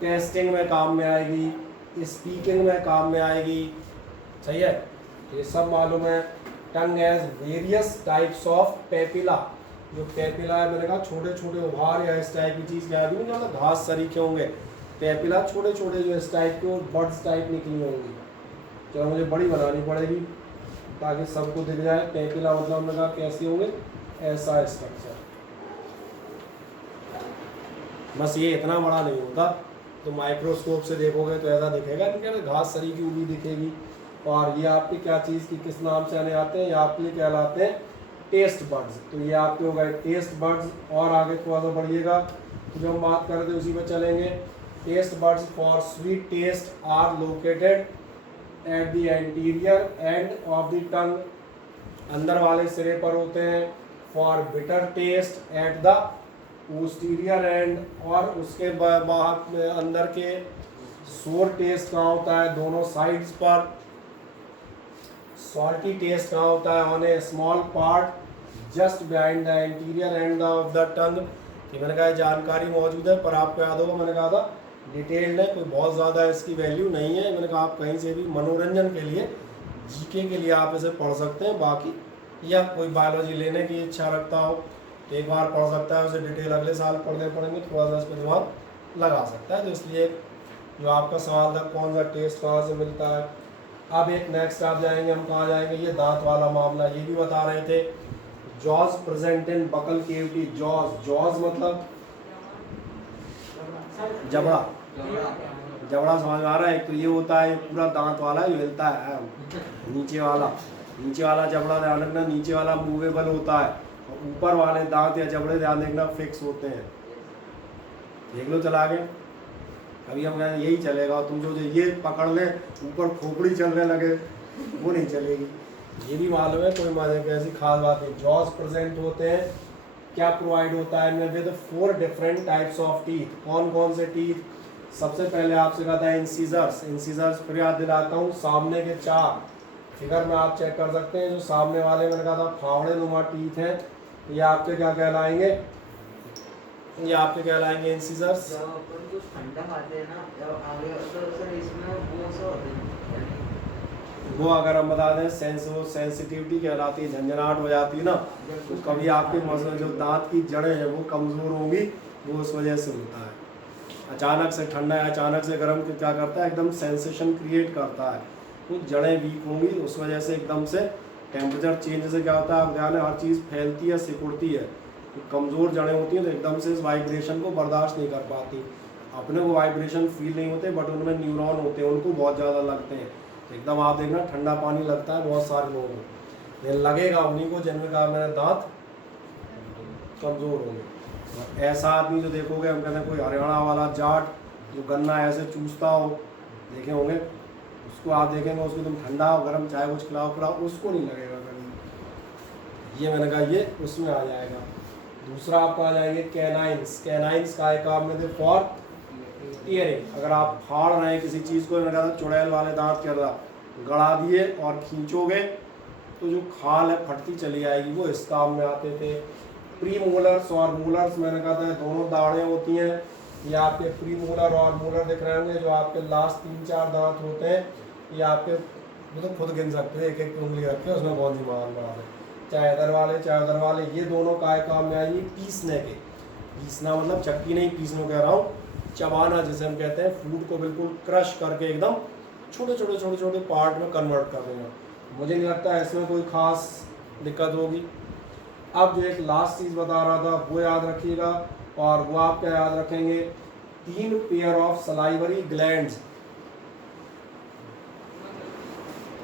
टेस्टिंग में काम में आएगी, स्पीकिंग में काम में आएगी। सही है, ये सब मालूम है। Tongue has various types of papilla. जो पेपिला है, मैंने कहा छोटे छोटे उभार या इस टाइप की चीज़ क्या है, नहीं मतलब घास सरीखे होंगे। पेपिला छोटे छोटे जो इस टाइप के, बर्ड्स टाइप निकली होंगी। चलो मुझे बड़ी बनानी पड़ेगी। ताकि सबको दिख जाए। पेपिला मतलब हमने कहा कैसे होंगे, ऐसा स्ट्रक्चर। बस ये इतना बड़ा नहीं होता, तो माइक्रोस्कोप से देखोगे तो ऐसा दिखेगा, क्योंकि घास सरी की उंगली दिखेगी। और ये आपके क्या चीज़ की किस नाम से आने आते हैं, ये आपके लिए कहलाते हैं टेस्ट बर्ड्स। तो ये आपके हो गए टेस्ट बर्ड्स। और आगे थोड़ा सा बढ़िएगा तो जो हम बात कर रहे थे उसी पर चलेंगे। Taste buds for sweet taste are located at the anterior end of the tongue, अंदर वाले सिरे पर होते हैं। For bitter taste at the posterior end, और उसके बाहर अंदर के सोर टेस्ट कहाँ होता है, दोनों साइड्स पर। सॉल्टी टेस्ट कहाँ होता है, on A small part just behind the interior and of the टंग। कि मैंने कहा जानकारी मौजूद है, पर आपको याद होगा मैंने कहा था डिटेल्ड है, कोई बहुत ज़्यादा इसकी वैल्यू नहीं है। मैंने कहा आप कहीं से भी मनोरंजन के लिए, जीके के लिए आप इसे पढ़ सकते हैं। बाकी या कोई बायोलॉजी लेने की इच्छा रखता हो तो एक बार पढ़ सकता है, उसे डिटेल अगले साल पढ़ेंगे थोड़ा सा इस पर दिमाग लगा सकता है। तो इसलिए जो आपका सवाल था कौन सा टेस्ट कहाँ से मिलता है, अब एक नेक्स्ट आप जाएंगे, हम कहाँ जाएंगे, ये दांत वाला मामला। ये भी बता रहे थे jaws present in buccal cavity. Jaws मतलब जबड़ा, जबड़ा समझ में आ रहा है। एक तो ये होता है पूरा दांत वाला जो हिलता है, नीचे वाला जबड़ा ध्यान रखना, नीचे वाला मूवेबल होता है, और ऊपर वाले दांत या जबड़े ध्यान देखना फिक्स होते हैं। देख लो चला के, अभी हम कहते यही चलेगा, तुम जो ये पकड़ ले ऊपर खोपड़ी चलने लगे वो नहीं चलेगी। ये भी मालूम है, कोई मालूम ऐसी खास बात नहीं। जॉज प्रेजेंट होते हैं, क्या प्रोवाइड होता है इनमें, with 4 different types of teeth. कौन कौन से टीथ, सबसे पहले आपसे कहा था इंसीजर्स। फिर याद दिलाता हूँ सामने के 4 फिगर में आप चेक कर सकते हैं। जो सामने वाले मैंने कहा था फावड़े नुमा टीथ हैं, ये आपके क्या कहलाएंगे, ये आपके कहलाएंगे इंसीजर्स। जब अपन कुछ ठंडा खाते हैं ना, जब आगे तो सर इसमें वो सब होते हैं, वो अगर हम बता दें सेंसिटिविटी कहलाती है, झंझनाहट हो जाती है ना, तो कभी आपके जो दांत की जड़ें हैं वो कमज़ोर होंगी, वो उस वजह से होता है। अचानक से ठंडा है, अचानक से गर्म क्या करता है, एकदम सेंसेशन क्रिएट करता है, कुछ जड़ें वीक होंगी, उस वजह से एकदम से टेम्परेचर चेंज से क्या होता है, आप ध्यान है हर चीज़ फैलती है, सिकुड़ती है। तो कमज़ोर जड़ें होती हैं तो एकदम से इस वाइब्रेशन को बर्दाश्त नहीं कर पाती, अपने को वाइब्रेशन फील नहीं होते, बट उनमें न्यूरॉन होते हैं, उनको बहुत ज़्यादा लगते हैं। तो एकदम आप देखना ठंडा पानी लगता है बहुत सारे लोगों को, लेकिन लगेगा उन्हीं को जिनमें कहा मैंने दांत कमज़ोर होंगे। ऐसा आदमी जो देखोगे, हम कहते हैं कोई हरियाणा वाला जाट जो गन्ना ऐसे चूसता हो, देखे होंगे, उसको आप देखेंगे, उसको तुम ठंडा गर्म चाहे कुछ खिलाओ, उसको नहीं लगेगा कभी। ये मैंने कहा ये उसमें आ जाएगा। दूसरा आपको आ जाएंगे कैनाइंस का एक काम में थे फॉर टीयरिंग। अगर आप फाड़ रहे हैं किसी चीज़ को, मैंने कहा था चुड़ैल वाले दांत कर रहा, गड़ा दिए और खींचोगे तो जो खाल है फटती चली आएगी, वो इस काम में आते थे। प्री मोलर्स और मोलर्स मैंने कहा था दोनों दाढ़ें होती हैं, ये आपके प्री मोलर और मोलर दिख रहे होंगे, जो आपके लास्ट 3-4 दांत होते हैं, ये आपके मतलब खुद गिन सकते हैं, एक एक उंगली रखे उसमें कौन सी मान बना है, चाहे इधर वाले चाहे उधर वाले। ये दोनों काय काम में आएंगी पीसने के। पीसना मतलब चक्की नहीं, पीसने कह रहा हूँ, चबाना जिसे हम कहते हैं, फूड को बिल्कुल क्रश करके एकदम छोटे छोटे पार्ट में कन्वर्ट कर देना। मुझे नहीं लगता है इसमें कोई खास दिक्कत होगी। अब जो एक लास्ट चीज़ बता रहा था वो याद रखिएगा, और वो आप क्या याद रखेंगे, 3 pair of salivary glands,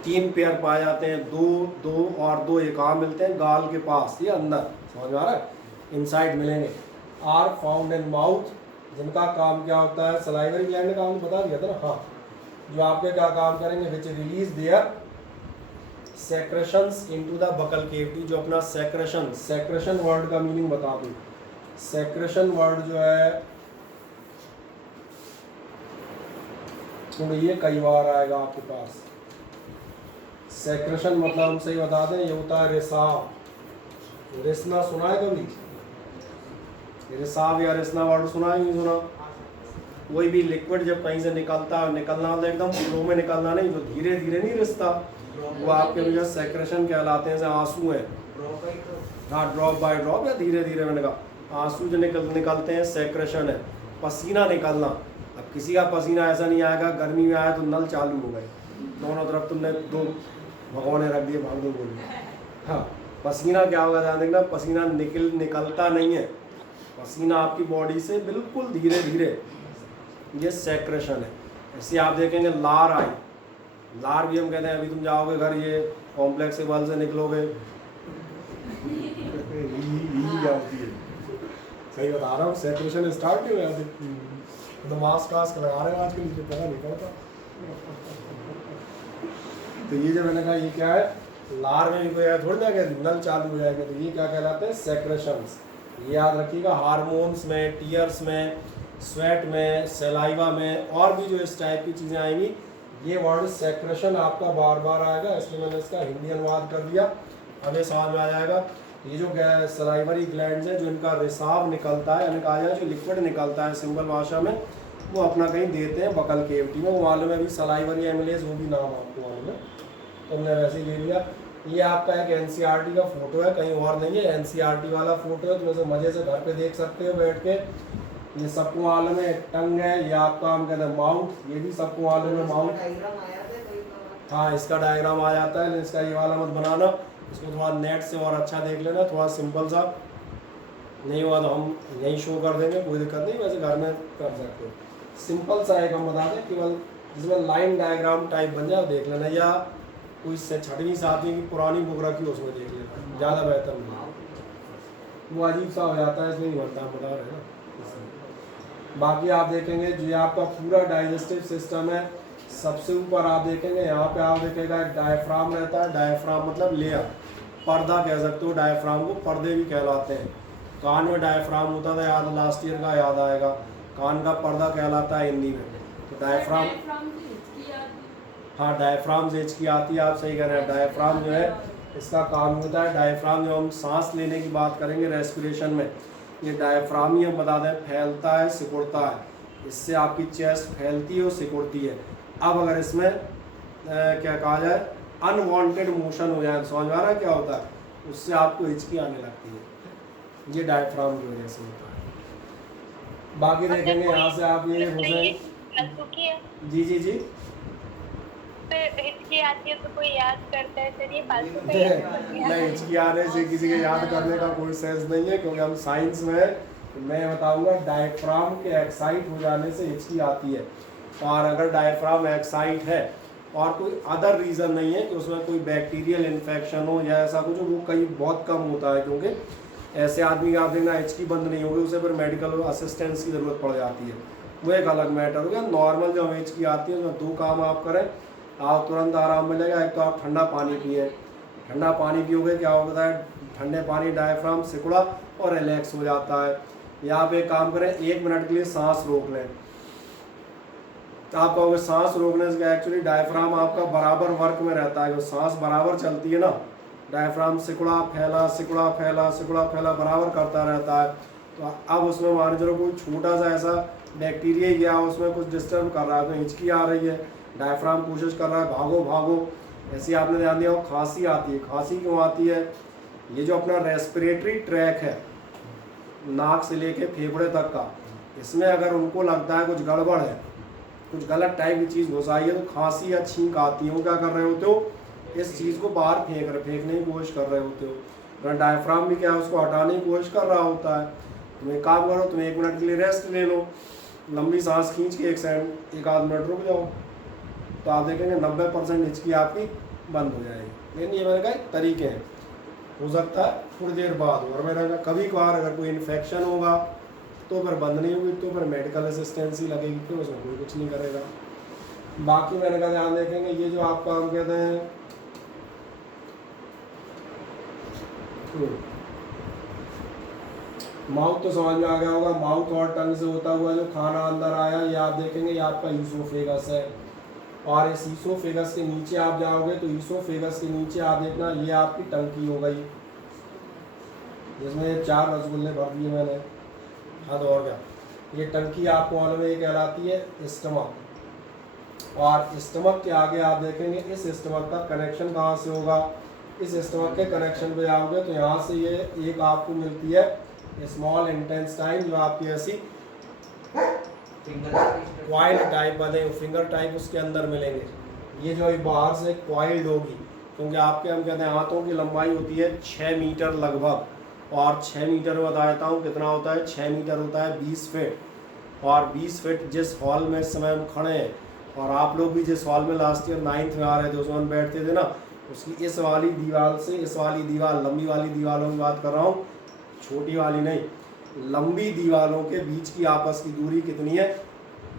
3 pair पाए जाते हैं, 2 और 2 ये कहाँ मिलते हैं, गाल के पास, ये अंदर, समझ में आ रहा है, इनसाइड मिलेंगे। आर फाउंड इन माउथ, जिनका काम क्या होता है, सलाइवरी ग्लैंड का काम बता दिया था ना, हाँ, जो आपके क्या काम करेंगे, विच release there secretions into the buckle cavity. जो अपना सेक्रेशन वर्ड का मीनिंग बता दूं, सेक्रेशन वर्ड जो है थोड़ी ये कई बार आएगा आपके पास। सेक्रेशन मतलब हम सही बता दें, ये होता है रिसाव। रिसना सुना है कभी, रिसाव या रिसना वर्ड सुना है, नहीं सुना? कोई भी लिक्विड जब कहीं से निकलता है, निकलना मतलब एकदम फ्लो में निकलना नहीं, जो धीरे धीरे नहीं रिसता, वो आपके वजह सेक्रेशन कहलाते हैं। जैसे आंसू है, हाँ, ड्रॉप बाय ड्रॉप या धीरे धीरे, मैंने कहा आंसू जो निकलते हैं सेक्रेशन है। पसीना निकलना, अब किसी का पसीना ऐसा नहीं आएगा, गर्मी में आया तो नल चालू हो गए, दोनों तरफ तुमने 2 भगवान ने रख दिए भाग दो गोली। हाँ, पसीना क्या होगा ध्यान देखना, पसीना निकलता नहीं है, पसीना आपकी बॉडी से बिल्कुल धीरे धीरे, ये सेक्रेशन है। ऐसे आप देखेंगे लार आई, लार भी हम कहते हैं, अभी तुम जाओगे घर ये कॉम्प्लेक्स बल से निकलोगे क्या होती है, सही बता रहा हूँ, सेक्रेशन स्टार्ट नहीं हुआ अभी, तो मास्क वास्क लगा रहे हैं आजकल, मुझे पता नहीं पड़ता। तो ये जो मैंने कहा ये क्या है, लार में भी कोई है थोड़ी ना कि नल चालू हो जाएगा, तो ये क्या कहलाते हैं, सेक्रेशंस। ये याद रखिएगा, हार्मोन्स में, टीयर्स में, स्वेट में, सलाइवा में, और भी जो इस टाइप की चीज़ें आएंगी, ये वर्ड सेक्रेशन आपका बार बार आएगा, इसलिए मैंने इसका हिंदी अनुवाद कर दिया, हमें समझ में आ जाएगा। ये जो सलाइवरी ग्लैंड्स हैं, जो इनका रिसाव निकलता है, यानी कहा जाए जो लिक्विड निकलता है सिंपल भाषा में, वो अपना कहीं देते हैं बकल केविटी में, वो मालूम है, अभी सलाइवरी एमिलेज, वो भी नाम आपको मालूम है, तो हमने वैसे ही ले लिया। ये आपका एक एनसीईआरटी का फोटो है, कहीं और नहीं है, एनसीईआरटी वाला फोटो है, तो वैसे मज़े से घर पे देख सकते हो बैठ के। ये सबको मालूम है, टंग है, ये आपका हम कहते हैं माउथ, ये भी सबको मालूम है, माउथ। हाँ, इसका डायग्राम आ जाता है, लेकिन इसका ये वाला मत बनाना, इसको थोड़ा नेट से और अच्छा देख लेना, थोड़ा सिंपल सा, नहीं हुआ तो हम यहीं शो कर देंगे, कोई दिक्कत नहीं, वैसे घर में कर सकते हो। सिंपल सा एक हम बता दें, केवल जिसमें लाइन डायग्राम टाइप बन जाए देख लेना, या कोई से 6वीं 7वीं की पुरानी बुक रखी उसमें देख लेना, ज़्यादा बेहतर नहीं, वो अजीब सा हो जाता है, इसलिए नहीं बनता, बता रहे हैं ना। बाकी आप देखेंगे जो ये आपका पूरा डाइजेस्टिव सिस्टम है, सबसे ऊपर आप देखेंगे, यहाँ पे आप देखेगा एक डायफ्राम रहता है, डायफ्राम मतलब लेयर, पर्दा कह सकते हो, डायफ्राम को पर्दे भी कहलाते हैं। कान में डायफ्राम होता था, याद लास्ट ईयर का याद आएगा, कान का पर्दा कहलाता है हिंदी में। तो डायफ्राम, हाँ डायफ्राम से हिचकी आती है, आप सही कह रहे हैं। डायफ्राम जो है इसका काम होता है, डायफ्राम जो हम सांस लेने की बात करेंगे रेस्पिरेशन में, ये डायफ्राम ही हम बता दें फैलता है, सिकुड़ता है, इससे आपकी चेस्ट फैलती है और सिकुड़ती है। अब अगर इसमें क्या कहा जाए, अनवांटेड मोशन हो जाए, समझ आ रहा है क्या होता है, उससे आपको हिचकी आने लगती है, ये डायफ्राम की वजह से होता है। बाकी देखेंगे यहाँ से आप ये हो जाए, जी जी जी, हिचकी आती है तो कोई याद करता है, फिर ये फालतू का नहीं, हिचकी आने से किसी के याद करने का कोई सेंस नहीं है, क्योंकि हम साइंस में, मैं बताऊंगा डायफ्राम के एक्साइट हो जाने से हिचकी आती है। और अगर डायफ्राम एक्साइट है और कोई अदर रीज़न नहीं है कि उसमें कोई बैक्टीरियल इन्फेक्शन हो या ऐसा कुछ हो, वो कहीं बहुत कम होता है, क्योंकि ऐसे आदमी का आप देखना हिचकी बंद नहीं होगी, उसे फिर मेडिकल असिस्टेंस की ज़रूरत पड़ जाती है, वो एक अलग मैटर हो गया। नॉर्मल जो हिचकी आती है उसमें 2 काम आप करें, आप तुरंत आराम मिलेगा। एक तो आप ठंडा पानी पिए, ठंडा पानी पियोगे क्या होता है, ठंडे पानी डायफ्राम सिकुड़ा और रिलैक्स हो जाता है। या आप एक काम करें, 1 मिनट के लिए सांस रोक लें, तो आप कहोगे सांस रोकने से क्या, एक्चुअली डायफ्राम आपका बराबर वर्क में रहता है, जो सांस बराबर चलती है ना, डायफ्राम सिकुड़ा फैला सिकुड़ा फैला सिकुड़ा फैला बराबर करता रहता है। तो अब उसमें मान चलो कोई छोटा सा ऐसा बैक्टीरिया ही गया, उसमें कुछ डिस्टर्ब कर रहा है, तो हिचकी आ रही है, डायफ्राम कोशिश कर रहा है भागो भागो, ऐसे आपने ध्यान दिया हो। खांसी आती है, खांसी क्यों आती है, ये जो अपना रेस्पिरेटरी ट्रैक है, नाक से लेके फेफड़े तक का, इसमें अगर उनको लगता है कुछ गड़बड़ है, कुछ गलत टाइप की चीज़ घुस आई है, तो खांसी या छींक आती है। वो क्या कर रहे होते हो, इस चीज़ को बाहर फेंकने की कोशिश कर रहे होते हो, अगर डायफ्राम भी क्या है उसको हटाने की कोशिश कर रहा होता है। तुम एक काम करो, तुम 1 मिनट के लिए रेस्ट ले लो, लंबी सांस खींच के एक आध मिनट रुक जाओ, तो आप देखेंगे 90% हिचकी आपकी बंद हो जाएगी। लेकिन ये मैंने कहा एक तरीके हैं, हो सकता है थोड़ी देर बाद, और मैंने कहा कभी कभार अगर कोई इन्फेक्शन होगा तो फिर बंद नहीं होगी, तो फिर मेडिकल असिस्टेंस ही लगेगी, फिर उसमें कोई कुछ नहीं करेगा। बाकी मैंने कहा ध्यान देखेंगे, ये जो आपका हम कहते हैं माउथ, तो समझ में आ गया होगा, माउथ और टंग से होता हुआ जो खाना अंदर आया, ये आप देखेंगे ये आपका ईसोफेगस है। और इस ईसोफेगस के नीचे आप जाओगे तो ईसोफेगस के नीचे आप देखना ये आपकी टंकी हो गई, जिसमें 4 रसगुल्ले भर दिए मैंने, हद और क्या। ये टंकी आपको मालूम है ये कहलाती है स्टमक। और स्टमक के आगे आप देखेंगे इस स्टमक का कनेक्शन कहाँ से होगा, इस स्टमक के कनेक्शन पे आओगे तो यहाँ से ये एक आपको मिलती है स्मॉल इंटेस्टाइन, जो आपकी ऐसी क्वाइल टाइप बने, फिंगर टाइप उसके अंदर मिलेंगे। ये जो बाहर से क्वाइल्ड होगी, क्योंकि आपके हम कहते हैं हाथों की लंबाई होती है 6 मीटर लगभग, और 6 मीटर में बता देता हूँ कितना होता है। 6 मीटर होता है 20 फीट, और 20 फीट जिस हॉल में इस समय हम खड़े हैं, और आप लोग भी जिस हॉल में लास्ट ईयर 9th में आ रहे थे उसमें हम बैठते थे ना, उसकी इस वाली दीवार से इस वाली दीवार, लंबी वाली दीवारों की बात कर रहा हूँ, छोटी वाली नहीं, लंबी दीवारों के बीच की आपस की दूरी कितनी है?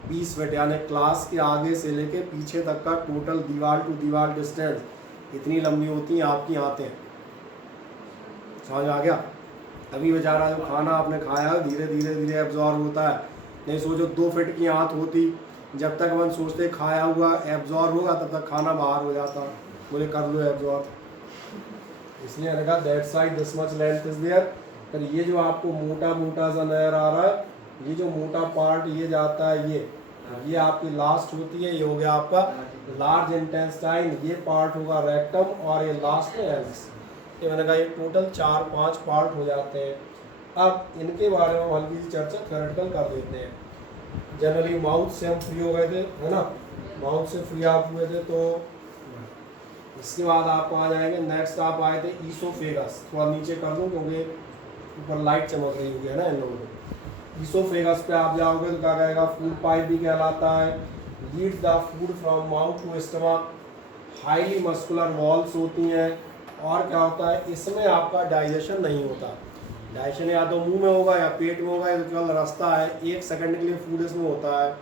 20 फीट। यानी क्लास के आगे से लेके पीछे तक का टोटल दीवार टू दीवार डिस्टेंस इतनी लंबी होती हैं आपकी आंतें। समझ आ गया? तभी बेचारा जो खाना आपने खाया है धीरे धीरे धीरे एब्जॉर्ब होता है। नहीं सोचो 2 फीट की आंत होती, जब तक अपन सोचते खाया हुआ एब्जॉर्ब होगा तब तक खाना बाहर हो जाता, बोले कर लो एब्जॉर्ब। इसलिए मैंने कहा that side this much length is there. पर ये जो आपको मोटा मोटा सा नजर आ रहा है, ये जो मोटा पार्ट ये जाता है, ये आपकी लास्ट होती है, ये हो गया आपका लार्ज इंटेस्टाइन, ये पार्ट होगा रेक्टम, और ये लास्ट में एल्स। ये मैंने कहा ये टोटल 4-5 पार्ट हो जाते हैं। अब इनके बारे में हल्की सी चर्चा थ्योरेटिकल कर देते हैं। जनरली माउथ से हम फ्री हो गए थे, है ना, माउथ से फ्री आप हुए थे, तो इसके बाद आप आ जाएंगे, नेक्स्ट आप आए थे ईसोफेगस। थोड़ा नीचे कर दूं क्योंकि ऊपर लाइट चमक रही होगी, है ना इन लोगों को। ईसोफेगस पे आप जाओगे तो क्या कहेगा? फूड पाइप भी कहलाता है। Leads the food from mouth to stomach. Highly muscular walls होती हैं। और क्या होता है, इसमें आपका डाइजेशन नहीं होता। डाइजेशन या तो मुंह में होगा या पेट में होगा, ये तो केवल रास्ता है, 1 सेकंड के लिए फूड इसमें होता है।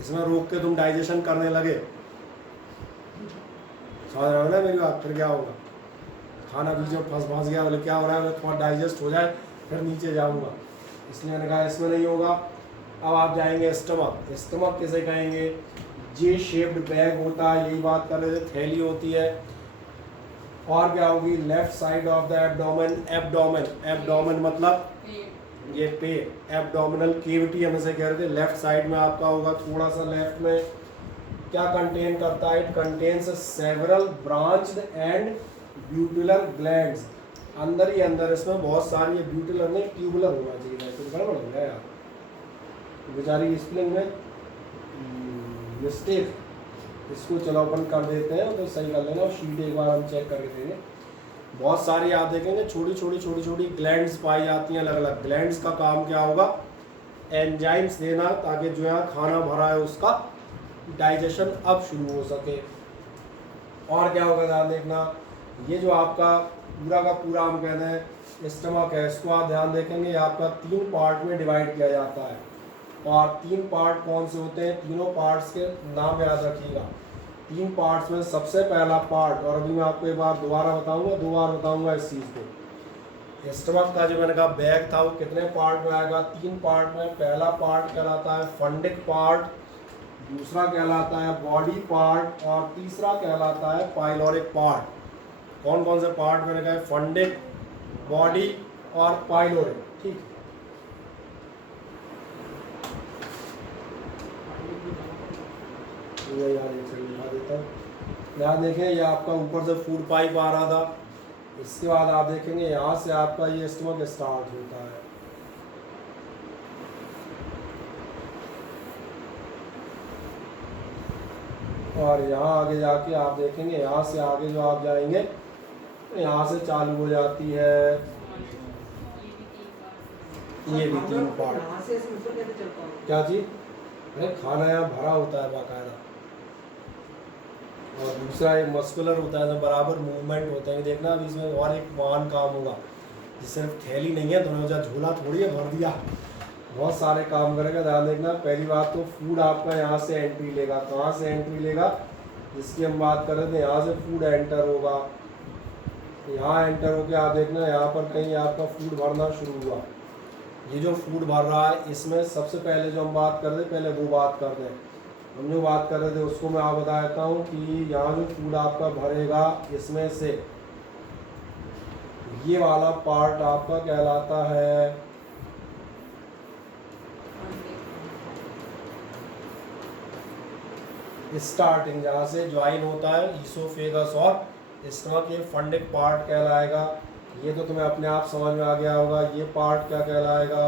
इसमें रोक के तुम डाइजेशन करने लगे, समझ रहे हो ना मेरी बात? फिर क्या होगा? खाना बीच में फंस गया, बोले क्या हो रहा है, बोले थोड़ा डाइजेस्ट हो जाए फिर नीचे जाऊंगा। इसलिए मैंने कहा इसमें नहीं होगा। अब आप जाएंगे स्टमक। स्टमक किसे कहेंगे? जे शेप्ड बैग होता है, यही बात कर रहे थे, थैली होती है। और क्या होगी? Left side of the abdomen. Abdomen, abdomen मतलब ये पेट, एब्डोमिनल केविटी हम इसे कह रहे थे। लेफ्ट साइड में आपका होगा, थोड़ा सा लेफ्ट में। क्या कंटेन करता है? It contains several branched and ब्यूटुलर ग्लैंड्स। अंदर ही अंदर इसमें बहुत सारी, ब्यूटुलर नहीं ट्यूबुलर होना चाहिए, कुछ गड़बड़ हो गया यार, बेचारी स्पेलिंग में मिस्टेक। इसको चलो अपन कर देते हैं तो सही कर लेना, शीट एक बार हम चेक करके देंगे। बहुत सारी आप देखेंगे छोटी छोटी ग्लैंड्स पाई जाती हैं अलग अलग। ग्लैंड्स का काम क्या होगा? एंजाइम्स देना, ताकि जो यहाँ खाना भरा है उसका डाइजेशन अब शुरू हो सके। और क्या होगा ध्यान देखना, ये जो आपका पूरा का पूरा हम कहते हैं स्टमक है, इसको आप ध्यान देखेंगे, ये आपका 3 पार्ट में डिवाइड किया जाता है। और 3 पार्ट कौन से होते हैं? तीनों पार्ट्स के नाम याद रखिएगा। 3 पार्ट्स में सबसे पहला पार्ट, और अभी मैं आपको एक बार दोबारा बताऊंगा, 2 बार बताऊंगा इस चीज़ को। स्टमक का जो मैंने कहा बैग था वो कितने पार्ट में आएगा? 3 पार्ट में। पहला पार्ट कहलाता है फंडिक पार्ट, दूसरा कहलाता है बॉडी पार्ट, और तीसरा कहलाता है पाइलोरिक पार्ट। कौन कौन से पार्ट मैंने कहा? फंडिक, बॉडी और पाइलोरिक। ठीक, ये यार एक सेकंड दिखा देता हूँ। यहाँ देखें, ये आपका ऊपर से फूड पाइप आ रहा था, इसके बाद आप देखेंगे यहाँ से आपका ये स्टमक स्टार्ट होता है। और यहाँ आगे जाके आप देखेंगे, यहाँ से आगे जो आप जाएंगे तो यहाँ से चालू हो जाती है ये भी 3 पार्ट। क्या चीज? अरे खाना यहाँ भरा होता है बाकायदा, और दूसरा एक मस्कुलर होता है, बराबर मूवमेंट होता है। देखना अभी इसमें और एक महान काम होगा, सिर्फ थैली नहीं है, दोनों झोला थोड़ी है भर दिया, बहुत सारे काम करेगा। ध्यान देखना, पहली बात तो फूड आपका यहाँ से एंट्री लेगा। कहाँ से एंट्री लेगा? जिसकी हम बात कर रहे थे, यहाँ से फूड एंटर होगा। यहाँ एंटर होके आप देखना यहाँ पर कहीं आपका फूड भरना शुरू हुआ। ये जो फूड भर रहा है, इसमें सबसे पहले जो हम बात कर रहे थे, पहले वो बात कर रहे हैं। हम जो बात कर रहे थे उसको मैं आप बता देता हूँ कि यहाँ जो फूड आपका भरेगा, इसमें से ये वाला पार्ट आपका कहलाता है स्टार्टिंग, जहाँ से ज्वाइन होता है ईसोफेगस और स्टमक, ये फंडिक पार्ट कहलाएगा। ये तो तुम्हें अपने आप समझ में आ गया होगा। ये पार्ट क्या कहलाएगा?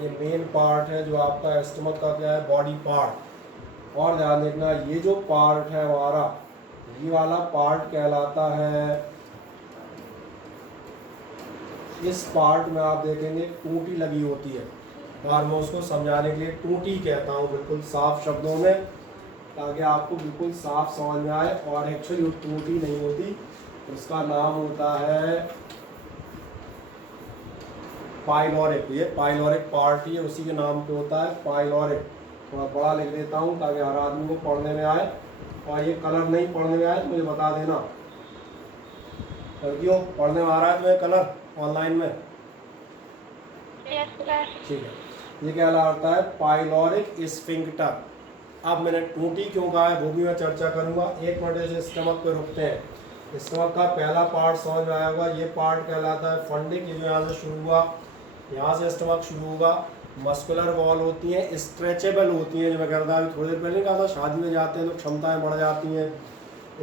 ये मेन पार्ट है जो आपका स्टमक का क्या है? Body part. और ध्यान देखना, ये जो पार्ट है हमारा, ये वाला पार्ट कहलाता है, इस पार्ट में आप देखेंगे टूटी लगी होती है, और मैं उसको समझाने के लिए टूटी कहता हूँ बिल्कुल साफ शब्दों में, ताकि आपको बिल्कुल साफ समझ में आए। और एक्चुअली वो टूटी नहीं होती, उसका नाम होता है पाइलोरिक। ये पाइलोरिक पार्ट ही है, उसी के नाम पे होता है पाइलोरिक। थोड़ा बड़ा लिख देता हूँ ताकि हर आदमी को पढ़ने में आए, और ये कलर नहीं पढ़ने में आए तो मुझे बता देना। लड़कियों पढ़ने में आ रहा है तुम्हें कलर ऑनलाइन में? Yes sir. ठीक है, ये कहलाता है पाइलोरिक स्फिंक्टर। अब मैंने टूटी क्यों कहा है वो भी मैं चर्चा करूंगा। एक मिनट से स्टमक पे रुकते हैं। स्टमक का पहला पार्ट समझ में आया होगा, ये पार्ट कहलाता है फंडिक। ये जो यहाँ से शुरू हुआ, यहाँ से स्टमक शुरू होगा। मस्कुलर वॉल होती हैं, स्ट्रेचेबल होती हैं, जो मैं कहता अभी थोड़ी देर पहले नहीं कहा था, शादी में जाते हैं तो क्षमताएं बढ़ जाती हैं,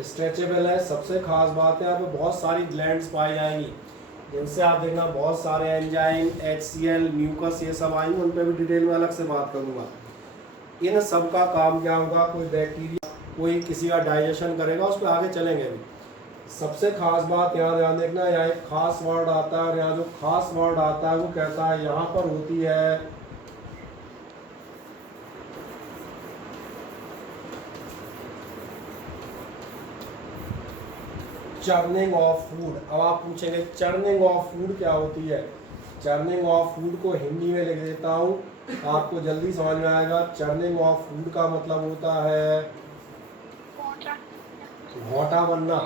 स्ट्रेचेबल है। सबसे खास बात है यहाँ पे बहुत सारी ग्लैंड्स पाई जाएंगी, जिनसे आप देखना बहुत सारे एंजाइम, HCl, म्यूकस, ये सब आएंगे, उन पर भी डिटेल में अलग से बात करूँगा। इन सब का काम क्या होगा, कोई बैक्टीरिया, कोई किसी का डाइजेशन करेगा, उस पर आगे चलेंगे अभी। सबसे खास बात यहाँ ध्यान देखना, यहाँ एक खास वर्ड आता है, और यहाँ जो खास वर्ड आता है वो कहता है यहाँ पर होती है चर्निंग ऑफ फूड। अब आप पूछेंगे चर्निंग ऑफ फूड क्या होती है? चर्निंग ऑफ फूड को हिंदी में लिख देता हूँ, आपको जल्दी समझ में आएगा। चर्निंग ऑफ फूड का मतलब होता है घोटा बनना।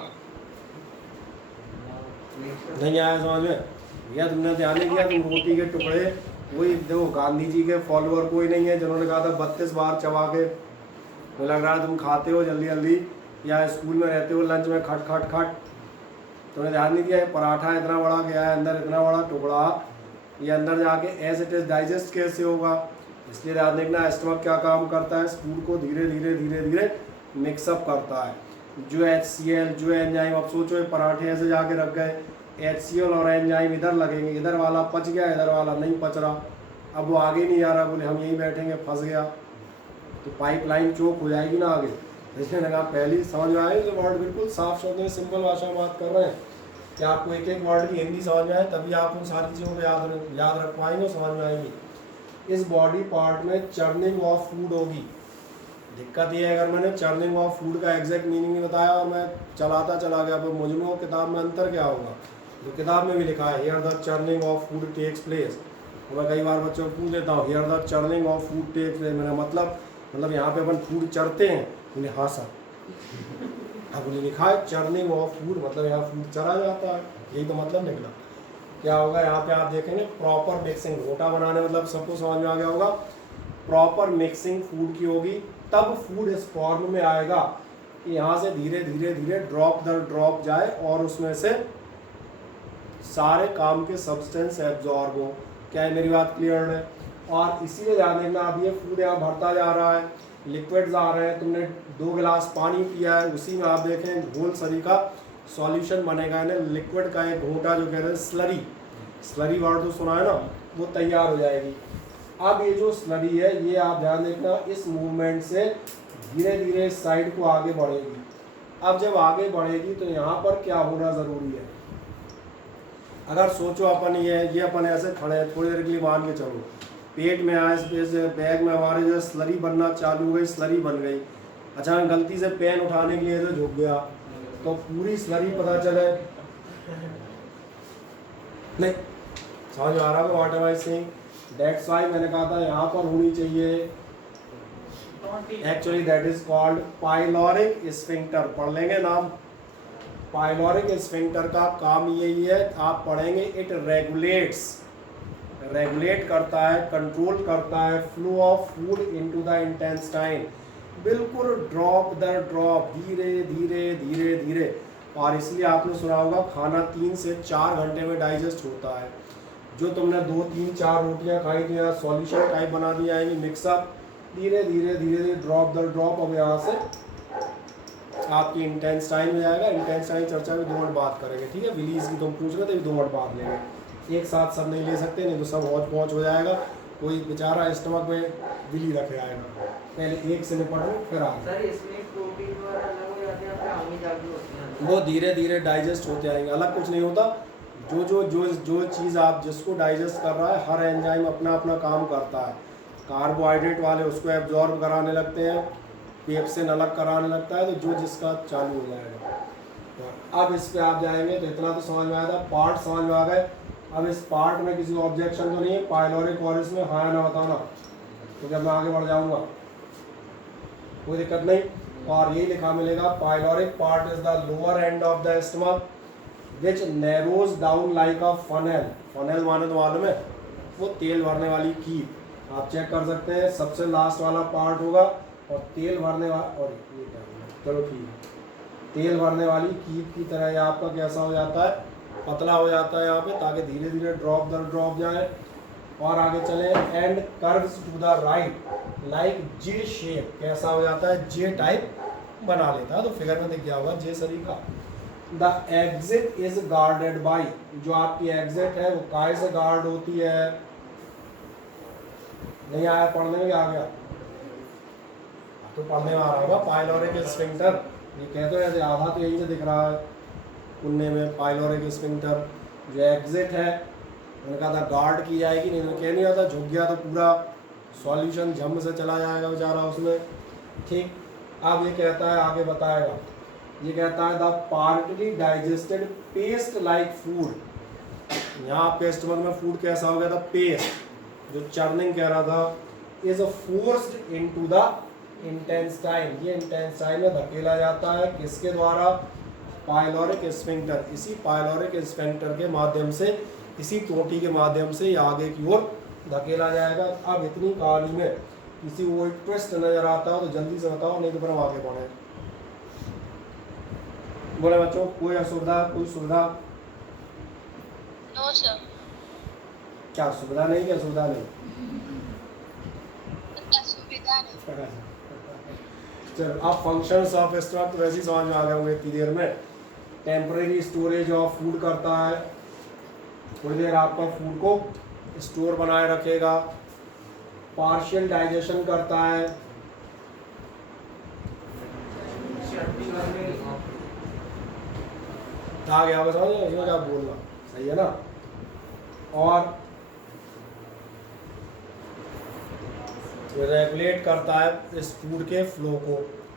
नहीं आया समझ में? भैया तुमने ध्यान नहीं दिया, तुम रोटी के टुकड़े, वही देखो गांधी जी के फॉलोअर कोई नहीं है जिन्होंने कहा था 32 बार चबा के, मुझे लग रहा है तुम खाते हो जल्दी जल्दी, या स्कूल में रहते हो लंच में खट खट खट, तुमने ध्यान नहीं दिया। पराठा इतना बड़ा गया है, अंदर इतना बड़ा टुकड़ा, ये अंदर जाके एज इट इज डाइजेस्ट कैसे होगा? इसलिए ध्यान देखना, स्टमक क्या काम करता है, फूड को धीरे धीरे धीरे धीरे मिक्सअप करता है। जो HCl, जो एंजाइम, अब सोचो ये पराठे ऐसे जाके रख गए, HCl और एंजाइम इधर लगेंगे, इधर वाला पच गया, इधर वाला नहीं पच रहा, अब वो आगे नहीं जा रहा, बोले हम यहीं बैठेंगे, फंस गया, तो पाइपलाइन चोक हो जाएगी ना आगे। इसलिए लगा पहली समझ में आए, जो वर्ड बिल्कुल साफ शब्द में सिंपल भाषा में बात कर रहे हैं कि आपको एक एक वर्ड की हिंदी समझ में आए, तभी आप उन सारी चीज़ों को याद रख पाएंगे और समझ में आएंगी। इस बॉडी पार्ट में चर्निंग ऑफ फूड होगी। दिक्कत ये है, अगर मैंने चर्निंग ऑफ फूड का एग्जैक्ट मीनिंग नहीं बताया और मैं चलाता चला गया, तो मुझे में किताब में अंतर क्या होगा? जो किताब में भी लिखा है here the churning of food takes place, तो मैं कई बार बच्चों को पूछ लेता हूँ here the churning of food takes place, मेरा मतलब यहाँ पे अपन फूड चरते हैं? बोले हाँ सर। अब उन्हें लिखा है चर्निंग ऑफ फूड, मतलब यहाँ फूड चरा जाता है, यही तो मतलब निकला। क्या होगा यहाँ पे आप देखेंगे प्रॉपर मिक्सिंग, घोटा बनाने मतलब सबको समझ में आ गया होगा। प्रॉपर मिक्सिंग फूड की होगी, तब फूड इस फॉर्म में आएगा कि यहाँ से धीरे धीरे धीरे ड्रॉप दर ड्रॉप जाए और उसमें से सारे काम के सब्सटेंस एब्जॉर्ब हो। क्या है, मेरी बात क्लियर है? और इसीलिए ध्यान देना, अब ये फूड यहाँ भरता जा रहा है, लिक्विड्स आ रहे हैं, तुमने 2 गिलास पानी पिया है, उसी में आप देखें घोल सरी का सॉल्यूशन बनेगा, यानी लिक्विड का एक घोटा, जो कह रहे हैं स्लरी, स्लरी वर्ड तो सुना है ना, वो तैयार हो जाएगी। अब ये जो स्लरी है, ये आप ध्यान देखना, इस मूवमेंट से धीरे धीरे साइड को आगे बढ़ेगी। अब जब आगे बढ़ेगी तो यहाँ पर क्या होना ज़रूरी है? अगर सोचो अपन ये अपन ऐसे खड़े हैं, थोड़ी देर के लिए मान के चलो, पेट में आए, इस बैग में हमारे जो स्लरी बनना चालू हो गई, स्लरी बन गई, अचानक गलती से पेन उठाने के लिए तो झुक गया, तो पूरी स्लरी पता चले नहीं, समझ आ रहा है what am I saying? That's why मैंने कहा था यहाँ पर होनी चाहिए, actually that is called pyloric sphincter. पढ़ लेंगे नाम। पाइलोरिक स्फिंक्टर का काम यही है, आप पढ़ेंगे, इट रेगुलेट करता है, कंट्रोल करता है flow of food into the intestine, बिल्कुल ड्रॉप दर ड्रॉप, धीरे धीरे धीरे धीरे। और इसलिए आपने सुना होगा खाना 3 से 4 घंटे में डाइजेस्ट होता है। जो तुमने 2, 3, 4 रोटियां खाई तो यहाँ सॉल्यूशन टाइप बना दी जाएंगी, मिक्सअप, धीरे धीरे धीरे धीरे ड्रॉप दर ड्रॉप, अब यहाँ से आपकी इंटेस्टाइन में जाएगा। इंटेस्टाइन चर्चा में 2 मिनट बात करेंगे, ठीक है? विलीज की तुम पूछ रहे थे, 2 मिनट बात लेंगे, एक साथ सब नहीं ले सकते, नहीं तो सब हौच पहुँच हो जाएगा। कोई बेचारा स्टमक में बिली रखे आएगा, पहले एक से निपटो फिर आगे। सर इसमें प्रोटीन वगैरह अलग हो जाते हैं, फिर आगे जाके होते हैं? वो धीरे धीरे डाइजेस्ट होते आएंगे, अलग कुछ नहीं होता। जो जो जो जो चीज़ आप जिसको डाइजेस्ट कर रहा है, हर एंजाइम अपना अपना काम करता है। कार्बोहाइड्रेट वाले उसको एब्जॉर्ब कराने लगते हैं, पेप्सिन अलग कराने लगता है, तो जो जिसका चालू हो जाएगा। तो अब इस पे आप जाएंगे तो इतना तो समझ में आया था, पार्ट समझ में आ गए। अब इस पार्ट में किसी को ऑब्जेक्शन तो नहीं है पाइलोरिक और इसमें, हाँ ना बताना, तो जब मैं आगे बढ़ जाऊंगा कोई दिक्कत नहीं। और यही लिखा मिलेगा, pyloric part is the lower and of the stomach which narrows down like a funnel. Funnel माने तो मालूम है, वो तेल भरने वाली कीप। आप चेक कर सकते हैं, सबसे लास्ट वाला पार्ट होगा और तेल भरने वाला, और ये क्या होगा, चलो ठीक है, तेल भरने वाली कीप की तरह ये आपका कैसा हो जाता है, पतला हो जाता है यहाँ पे, ताकि धीरे धीरे ड्रॉप दर ड्रॉप जाए। और आगे चले, and curves to the right like J shape, कैसा हो जाता है, जे टाइप बना लेता है। तो फिगर में दिख गया होगा जे शरीर का। The exit is guarded by, जो आपकी एग्जिट है वो काय से गार्ड होती है, नहीं आया पढ़ने में, आ गया तो पढ़ने में आ रहा होगा, पाइलोरिक स्फिंक्टर। ये कहते हैं आधा तो यहीं से दिख रहा है कुन्ने में, पाइलोरिक स्फिंक्टर जो एग्जिट है उनका था गार्ड की जाएगी, नहीं तो कह नहीं आता, झुक गया तो पूरा सॉल्यूशन झम से चला जाएगा बेचारा उसमें। ठीक, अब ये कहता है, आगे बताएगा, ये कहता है the partly digested paste like food. यहाँ आपके स्टमक में फूड कैसा हो गया था, पेस्ट, जो चर्निंग कह रहा था, is forced into the intestine. ये इंटेस्टाइन में धकेला जाता है, किसके द्वारा, पाइलोरिक स्फिंक्टर। इसी पाइलोरिक स्फिंक्टर के माध्यम से, इसी टोटी के माध्यम से ये आगे की ओर धकेला जाएगा। अब इतनी कहानी में किसी को ट्विस्ट नजर आता हो तो जल्दी से बताओ, नहीं तो फिर हम आगे बढ़े। बोले बच्चों, कोई असुविधा, कोई सुविधा? No sir. क्या सुविधा नहीं, क्या सुविधा नहीं? असुविधा नहीं। चलो, अब फंक्शंस ऑफ स्टमक तो वैसे ही समझ में आ गए होंगे इतनी देर में। टेम्परेरी स्टोरेज ऑफ फूड करता है, थोड़ी देर आपका फूड को स्टोर बनाए रखेगा। पार्शियल डाइजेशन करता है, आ गया समझ में, इसमें क्या बोलना, सही है ना। और रेगुलेट करता है इस फूड के फ्लो को,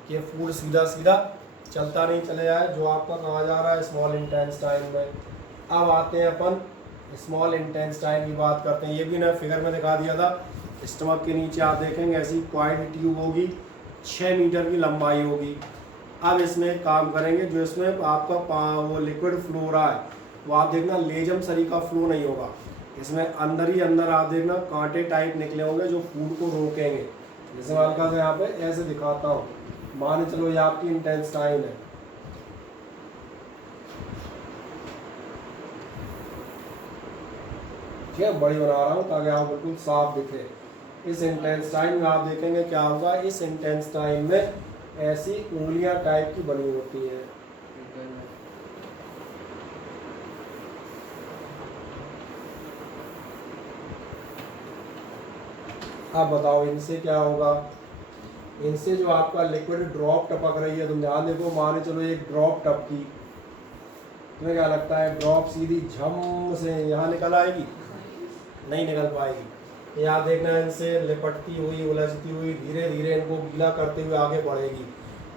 कि फूड सीधा सीधा चलता नहीं चले जाए, जो आपका कहा जा रहा है स्मॉल इंटेस्टाइन में। अब आते हैं अपन स्मॉल इंटेस्टाइन की बात करते हैं। ये भी ना फिगर में दिखा दिया था, स्टमक के नीचे आप देखेंगे ऐसी क्वाइड ट्यूब होगी, 6 मीटर की लंबाई होगी। अब इसमें काम करेंगे, जो इसमें आपका वो लिक्विड फ्लो हो रहा है, वो आप देखना लेजम सरी का फ्लो नहीं होगा, इसमें अंदर ही अंदर आप देखना कांटे टाइप निकले होंगे जो फूड को रोकेंगे। जैसे मैं हल्का से यहाँ पे ऐसे दिखाता हूँ, मान चलो ये आपकी इंटेस्टाइन है, ठीक है, बड़ी बना रहा हूँ ताकि आप बिल्कुल साफ दिखे। इस इंटेस्टाइन में आप देखेंगे क्या होगा, इस इंटेस्टाइन में ऐसी उंगलियां टाइप की बनी होती हैं। अब बताओ इनसे क्या होगा, इनसे जो आपका लिक्विड ड्रॉप टपक रही है, तुम ध्यान देखो, माने चलो एक ड्रॉप टपकी, तुम्हें क्या लगता है ड्रॉप सीधी झम से यहाँ निकल आएगी? नहीं निकल पाएगी। ये आप देखना इनसे लिपटती हुई, उलझती हुई, धीरे धीरे इनको गीला करते हुए आगे बढ़ेगी।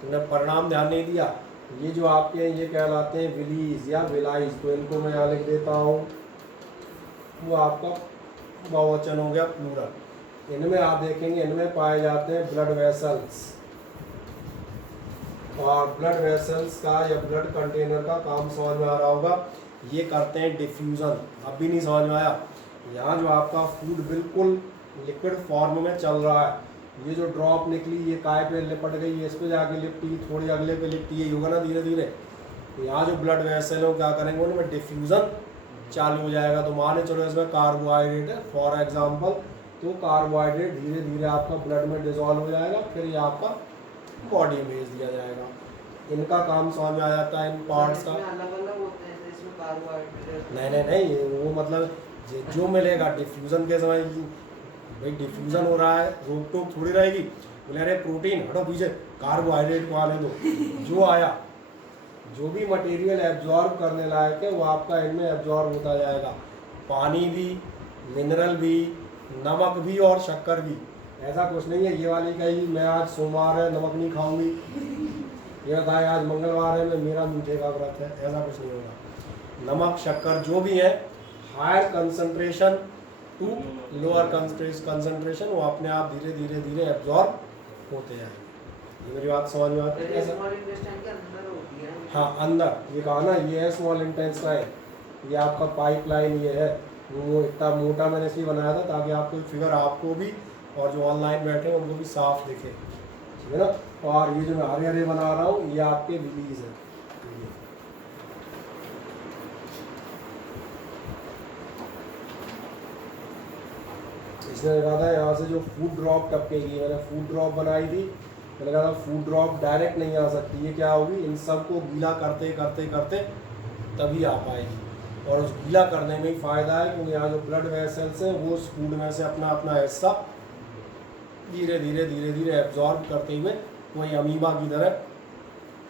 तुमने परिणाम ध्यान नहीं दिया, ये जो आपके ये कहलाते हैं विलीज या विलाइज, तो इनको मैं यहाँ लिख देता हूँ, वो आपका बहुवचन हो गया, प्लूरल। इनमें आप देखेंगे, इनमें पाए जाते हैं ब्लड वेसल्स, और ब्लड वेसल्स का या ब्लड कंटेनर का काम समझ में आ रहा होगा, ये करते हैं डिफ्यूज़न। अब भी नहीं समझ में आया, यहाँ जो आपका फूड बिल्कुल लिक्विड फॉर्म में चल रहा है, ये जो ड्रॉप निकली ये काय पे लिपट गई, ये इस पे जाके लिपटी, थोड़ी अगले पे लिपटी, ये होगा ना धीरे धीरे। तो यहाँ जो ब्लड वेसल हो क्या करेंगे, उनमें डिफ्यूज़न चालू हो जाएगा। तो माने चलो इसमें कार्बोहाइड्रेट है फॉर एग्जांपल, तो कार्बोहाइड्रेट धीरे धीरे आपका ब्लड में डिजॉल्व हो जाएगा, फिर ये आपका बॉडी में भेज दिया जाएगा। इनका काम समझ में आ जाता है इन पार्ट्स का। अलग-अलग होते हैं इसमें कार्बोहाइड्रेट? नहीं, वो मतलब जो मिलेगा डिफ्यूज़न के समय भाई डिफ्यूज़न हो रहा है, रोक टोक थोड़ी रहेगी। बोले अरे प्रोटीन हटो पीछे, कार्बोहाइड्रेट को आने दो। जो आया, जो भी मटेरियल एब्जॉर्ब करने लायक है वो आपका इनमें एब्जॉर्ब होता जाएगा। पानी भी, मिनरल भी, नमक भी और शक्कर भी। ऐसा कुछ नहीं है ये वाली कही मैं आज सोमवार है नमक नहीं खाऊंगी, ये बताए आज मंगलवार है मैं मेरा मीठे का व्रत है, ऐसा कुछ नहीं होगा। नमक शक्कर जो भी है, higher concentration to lower concentration, वो अपने आप धीरे धीरे धीरे एब्जॉर्ब होते हैं। ये मेरी बात समझ में आती है? ऐसा स्मॉल इंटेस्टाइन के अंदर होती है। हाँ अंदर, ये कहा ना ये है स्मॉल इंटेस्टाइन, ये आपका पाइपलाइन ये है। वो इतना मोटा मैंने इसलिए बनाया था ताकि आपको फिगर आपको भी और जो ऑनलाइन बैठे हैं उनको भी साफ दिखे, ठीक है ना। और ये जो मैं हरे हरे बना रहा हूँ ये आपके रिलीज है। इसने कहा था यहाँ से जो फूड ड्रॉप टपकेगी, मैंने फूड ड्रॉप बनाई थी, मैंने कहा था फूड ड्रॉप डायरेक्ट नहीं आ सकती, ये क्या होगी इन सबको गीला करते करते करते तभी आ पाएगी। और उस गीला करने में ही फ़ायदा है क्योंकि यहाँ जो ब्लड वेसल्स हैं वो उस फूड में से अपना अपना हिस्सा धीरे धीरे धीरे धीरे एब्जॉर्ब करते हुए, वही अमीबा की तरह,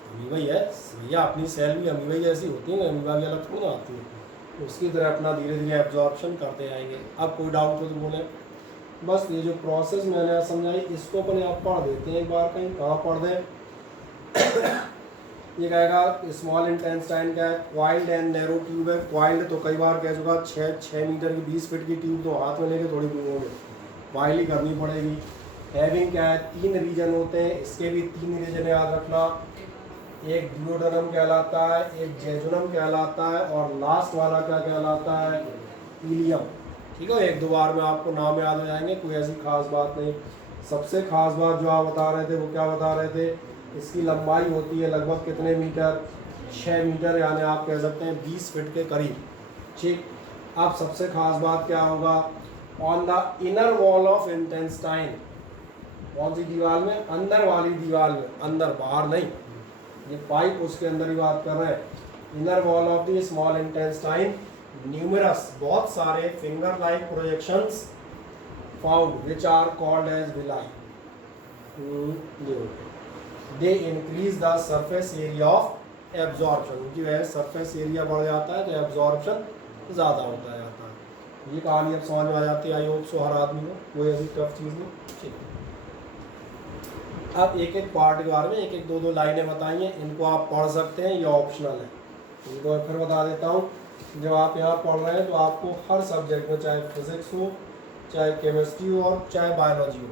अमीबा ही है भैया, अपनी सेल भी अमीबा ही जैसी होती है, अमीबा की अलग थोड़ी ना आती है, उसकी तरह अपना धीरे धीरे एब्जॉर्प्शन करते आएंगे। अब कोई डाउट हो तो बोले। बस ये जो प्रोसेस मैंने समझाई इसको अपने आप पढ़ देते हैं एक बार, कहीं कहाँ पढ़ दें। ये कहेगा स्मॉल इंटेस्टाइन का है, क्वाइल्ड एंड नैरो ट्यूब है। क्वाइल्ड तो कई बार कह चुका, 6 मीटर की 20 फीट की ट्यूब तो हाथ में लेके थोड़ी घूमोगे, वाइल ही करनी पड़ेगी। हैविंग क्या है, 3 रीजन होते हैं, इसके भी 3 रीजन याद रखना। एक डिओडनम कहलाता है, एक जेजुनम कहलाता है और लास्ट वाला क्या कहलाता है, इलियम। ठीक है, 1-2 बार में आपको नाम याद हो जाएंगे, कोई ऐसी खास बात नहीं। सबसे खास बात जो आप बता रहे थे वो क्या बता रहे थे, इसकी लंबाई होती है लगभग कितने मीटर, 6 मीटर, यानी आप कह सकते हैं 20 फीट के करीब। ठीक, अब सबसे खास बात क्या होगा, on the inner wall of intestine, कौन सी दीवार में, अंदर वाली दीवार में, अंदर बाहर नहीं, ये पाइप उसके अंदर ही बात कर रहे हैं। Inner wall of the small intestine numerous, बहुत सारे finger like projections found which are called as villi. They increase the surface area of absorption, उनकी वजह सरफेस एरिया बढ़ जाता है तो एब्जॉर्प्शन ज़्यादा होता जाता है। ये कहानी अब समझ में आ जाती है, आई होप सो हर आदमी को, कोई ऐसी टफ चीज़ नहीं। ठीक, अब एक एक पार्ट के बारे में 1-2 लाइनें बताइए, इनको आप पढ़ सकते हैं, ये ऑप्शनल है। इनको फिर बता देता हूँ, जब आप यहाँ पढ़ रहे हैं तो आपको हर सब्जेक्ट में, चाहे फिजिक्स हो, चाहे केमिस्ट्री हो और चाहे बायोलॉजी हो,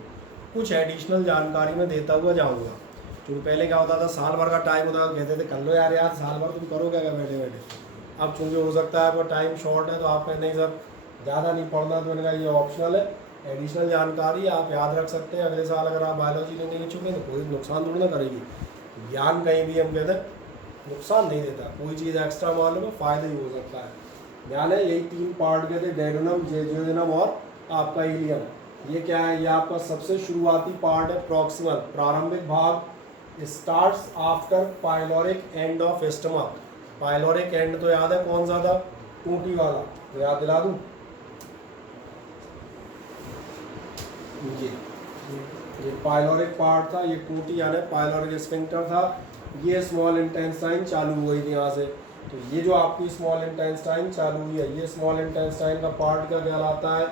कुछ एडिशनल जानकारी में देता हुआ जाऊँगा। क्योंकि पहले क्या होता था, साल भर का टाइम होता था, कहते थे कर लो यार साल भर तुम करोगे क्या बैठे बैठे। अब चूँकि हो सकता है आपका टाइम शॉर्ट है तो आप कहते हैं सर ज़्यादा नहीं पढ़ना, तो मैंने कहा ये ऑप्शनल है, एडिशनल जानकारी आप याद रख सकते हैं। अगले साल अगर आप बायोलॉजी लेने के चुके तो कोई नुकसान थोड़ी ना करेगी, ज्ञान कहीं भी हम कहते हैं नुकसान नहीं देता, कोई चीज़ एक्स्ट्रा मालूम है फ़ायदा ही हो सकता है। ध्यान है, यही 3 पार्ट के थे, डेडोनम, जेजुनम और आपका इलियम। ये क्या है, ये आपका सबसे शुरुआती पार्ट है, प्रॉक्सिमल, प्रारंभिक भाग, starts after pyloric end of stomach. Pyloric and तो याद है कौन सा था, टूटी वाला, तो याद दिला दूँ, ये पाइलोरिक पार्ट था, ये टूटी यानी पाइलोरिक स्फिंक्टर था। ये स्मॉल इंटेस्टाइन चालू हुई थी यहाँ से, तो ये जो आपकी स्मॉल इंटेस्टाइन चालू हुई है, ये स्मॉल इंटेस्टाइन का पार्ट क्या कहलाता है,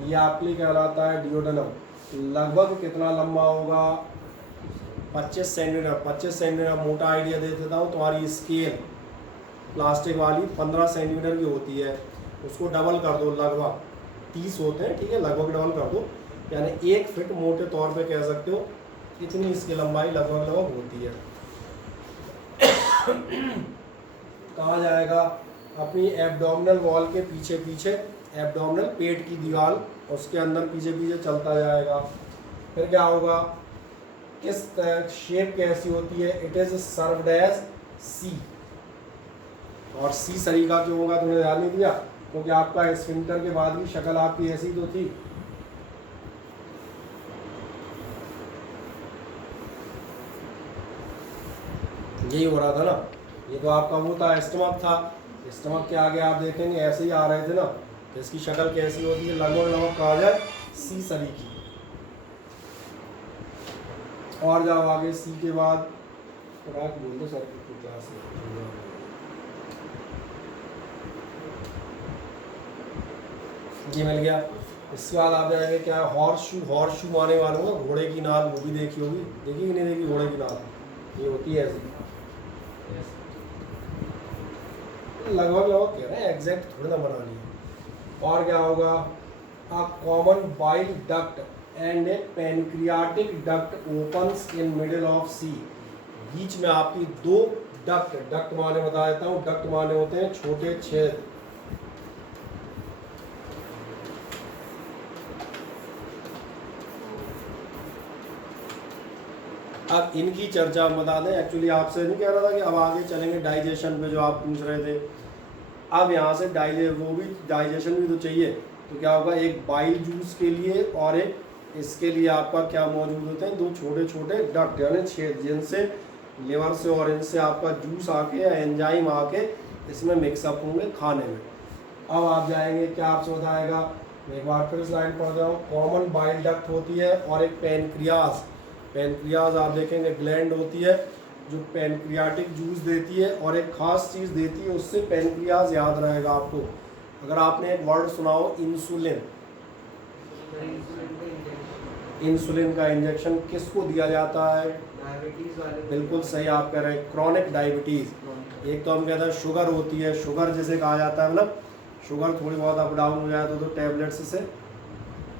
ये आपकी कहलाता है डिओडेनम। लगभग कितना लंबा होगा, 25 सेंटीमीटर। 25 सेंटीमीटर मोटा आइडिया दे देता हूँ, तुम्हारी स्केल प्लास्टिक वाली 15 सेंटीमीटर की होती है, उसको डबल कर दो, लगभग 30 होते हैं, ठीक है, लगभग डबल कर दो, यानी 1 फीट मोटे तौर पे कह सकते हो, इतनी इसकी लंबाई लगभग होती है। कहाँ जाएगा, अपनी एब्डोमिनल वॉल के पीछे पीछे, एब्डोमिनल पेट की दीवार, उसके अंदर पीछे पीछे चलता जाएगा। फिर क्या होगा, किस शेप कैसी होती है, इट इज सर्व्ड एज सी। और सी सरीका क्यों होगा, तुमने ध्यान नहीं दिया, क्योंकि आपका स्फिंक्टर के बाद की शक्ल आपकी ऐसी तो थी। यही हो रहा था ना, ये तो आपका वो था, स्टमक था, स्टमक के आगे आप देखेंगे ऐसे ही आ रहे थे ना, तो इसकी शक्ल कैसी होती है, लगभग कहा जाए सी सरीखी। और जाओ आगे, सी के बाद रात बोल दो सर की क्लास में। ये मिल गया। इसके बाद आप जाएंगे क्या, हॉर्स शू मारने वाले हो, घोड़े की नाल, वो भी देखी होगी, देखी कि नहीं देखी घोड़े की नाल, ये होती है ऐसी, लगभग कह रहे हैं, एग्जैक्ट थोड़ी ना बनानी है। और क्या होगा, a common bile duct and a pancreatic duct opens in middle of C. बीच में आपकी दो डक्ट माने बता देता हूँ, डक्ट माने होते हैं छोटे छेद। अब इनकी चर्चा हम बता दें, एक्चुअली आपसे नहीं कह रहा था कि अब आगे चलेंगे डाइजेशन पे जो आप पूछ रहे थे। अब यहाँ से डाइजेशन भी तो चाहिए, तो क्या होगा, एक बाइल जूस के लिए और एक इसके लिए आपका क्या मौजूद होते हैं, दो छोटे छोटे डक्ट यानी छेद, जिनसे लिवर से और इनसे आपका जूस आके या एंजाइम आके इसमें मिक्सअप होंगे खाने में। अब आप जाएंगे, क्या आपसे बताएगा, मैं एक बार फिर स्लाइड पढ़ जाऊँ। कॉमन बाइल डक्ट होती है और एक पैनक्रियाज आप देखेंगे ग्लैंड होती है जो पैनक्रियाटिक जूस देती है और एक खास चीज़ देती है, उससे पैनक्रियाज याद रहेगा आपको। अगर आपने एक वर्ड सुना हो इंसुलिन, इंसुलिन का इंजेक्शन किसको दिया जाता है, डायबिटीज वाले, बिल्कुल सही आप कह रहे हैं, क्रॉनिक डायबिटीज़। एक तो हम कहते हैं शुगर होती है, शुगर जिसे कहा जाता है, मतलब शुगर थोड़ी बहुत अप डाउन हो जाए तो टैबलेट्स से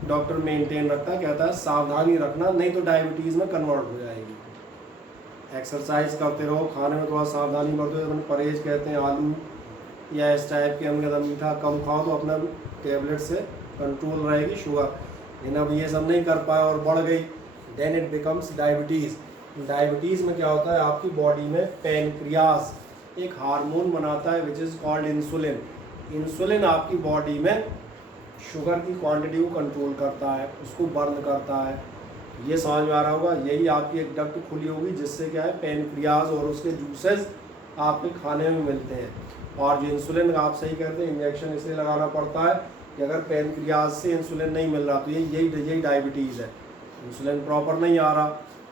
डॉक्टर मेंटेन रखता है, कहता है सावधानी रखना, नहीं तो डायबिटीज़ में कन्वर्ट हो जाएगी। एक्सरसाइज करते रहो, खाने में थोड़ा सावधानी बरतो, अपन परहेज कहते हैं, आलू या इस टाइप के हम कहते हैं मीठा कम खाओ, तो अपना टैबलेट से कंट्रोल रहेगी शुगर। लेकिन अब ये सब नहीं कर पाए और बढ़ गई, then it becomes diabetes. Diabetes में क्या होता है, आपकी बॉडी में पैनक्रियाज एक हार्मोन बनाता है which is called insulin. Insulin आपकी बॉडी में शुगर की क्वांटिटी को कंट्रोल करता है, उसको बर्न करता है। ये समझ में आ रहा होगा, यही आपकी एक डक्ट खुली होगी जिससे क्या है, पैनक्रियाज और उसके जूसेस आपके खाने में मिलते हैं। और जो इंसुलिन आप सही कहते हैं, इंजेक्शन इसलिए लगाना पड़ता है कि अगर पैनक्रियाज से इंसुलिन नहीं मिल रहा तो यही डायबिटीज़ है, इंसुलिन प्रॉपर नहीं आ रहा,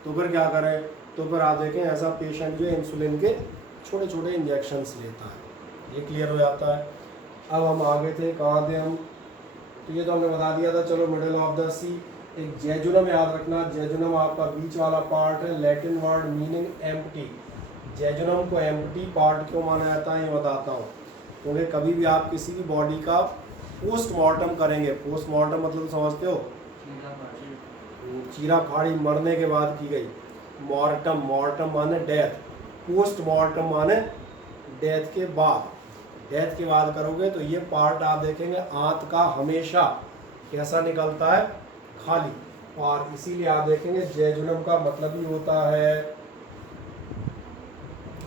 तो फिर क्या करें, तो फिर आप देखें ऐसा पेशेंट जो है इंसुलिन के छोटे छोटे इंजेक्शन्स लेता है। ये क्लियर हो जाता है। अब हम आगे थे, कहाँ थे हम, तो ये तो हमने बता दिया था। चलो मिडिल ऑफ द सी, एक जेजुनम याद रखना, जेजुनम आपका बीच वाला पार्ट है, Latin word meaning empty. Jejunum को एम्प्टी पार्ट क्यों माना जाता है ये बताता हूँ, क्योंकि कभी भी आप किसी भी बॉडी का पोस्टमार्टम करेंगे, पोस्टमार्टम मतलब समझते हो, चीरा फाड़ी मरने के बाद की गई, मॉर्टम माने डेथ, पोस्टमार्टम माने डेथ के बाद, डेथ के बाद करोगे तो ये पार्ट आप देखेंगे आंत का हमेशा कैसा निकलता है, खाली। और इसीलिए आप देखेंगे जेजुनम का मतलब ही होता है,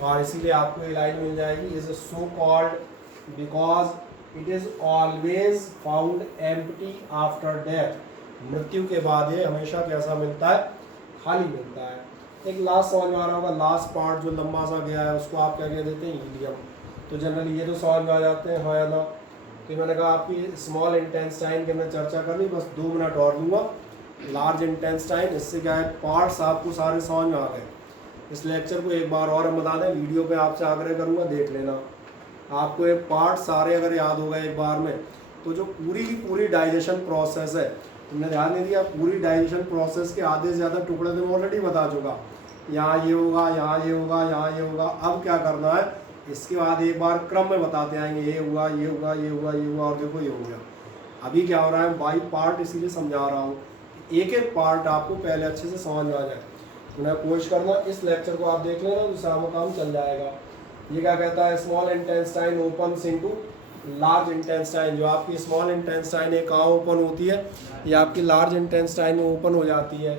और इसीलिए आपको ये लाइन मिल जाएगी, is so called because it is always found empty after death. मृत्यु के बाद ये हमेशा कैसा मिलता है, खाली मिलता है। एक लास्ट समझ में आ रहा होगा, लास्ट पार्ट जो लंबा सा गया है उसको आप क्या कह देते हैं, ईलियम। तो जनरली ये तो समझ में आ जाते हैं, हाँ या ना। तो मैंने कहा आपकी स्मॉल इंटेस्टाइन की हमने चर्चा कर ली, बस 2 मिनट और दूंगा। लार्ज इंटेस्टाइन, इससे क्या है, पार्ट्स आपको सारे समझ में आ गए। इस लेक्चर को एक बार और हम बता दें, वीडियो पे आपसे आग्रह करूँगा देख लेना, आपको ये पार्ट सारे अगर याद होगा एक बार में, तो जो पूरी की पूरी डाइजेशन प्रोसेस है, तुमने ध्यान नहीं दिया, पूरी डाइजेशन प्रोसेस के आधे से ज़्यादा टुकड़े तो मैं ऑलरेडी बता चुका, यहाँ ये होगा, यहाँ ये होगा, यहाँ ये होगा। अब क्या करना है, इसके बाद एक बार क्रम में बताते आएंगे, ये हुआ, ये हुआ, ये हुआ, ये हुआ, और देखो ये हो गया। अभी क्या हो रहा है, बाई पार्ट इसीलिए समझा रहा हूँ, एक एक पार्ट आपको पहले अच्छे से समझ में आ जाए। उन्हें कोशिश करना, इस लेक्चर को आप देख लेना तो सारा काम चल जाएगा। ये क्या कहता है, small intestine opens into large intestine. जो आपकी स्मॉल इंटेस्टाइन है कहाँ ओपन होती है, ये आपकी लार्ज इंटेस्टाइन में ओपन हो जाती है,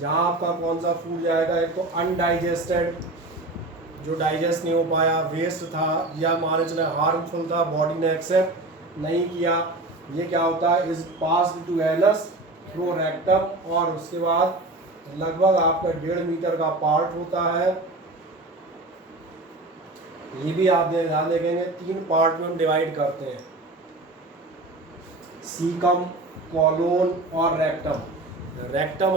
जहाँ आपका कौन सा फूड जाएगा, एक तो अनडाइजेस्टेड, जो डाइजेस्ट नहीं हो पाया, वेस्ट था या मान चले हार्मफुल था, बॉडी ने एक्सेप्ट नहीं किया, ये क्या होता है, is passed to anus through rectum, और उसके बाद लगभग आपका 1.5 मीटर का पार्ट होता है। ये भी आप ध्यान देखेंगे 3 पार्ट में हम डिवाइड करते हैं, सीकम, कॉलोन और रेक्टम। रेक्टम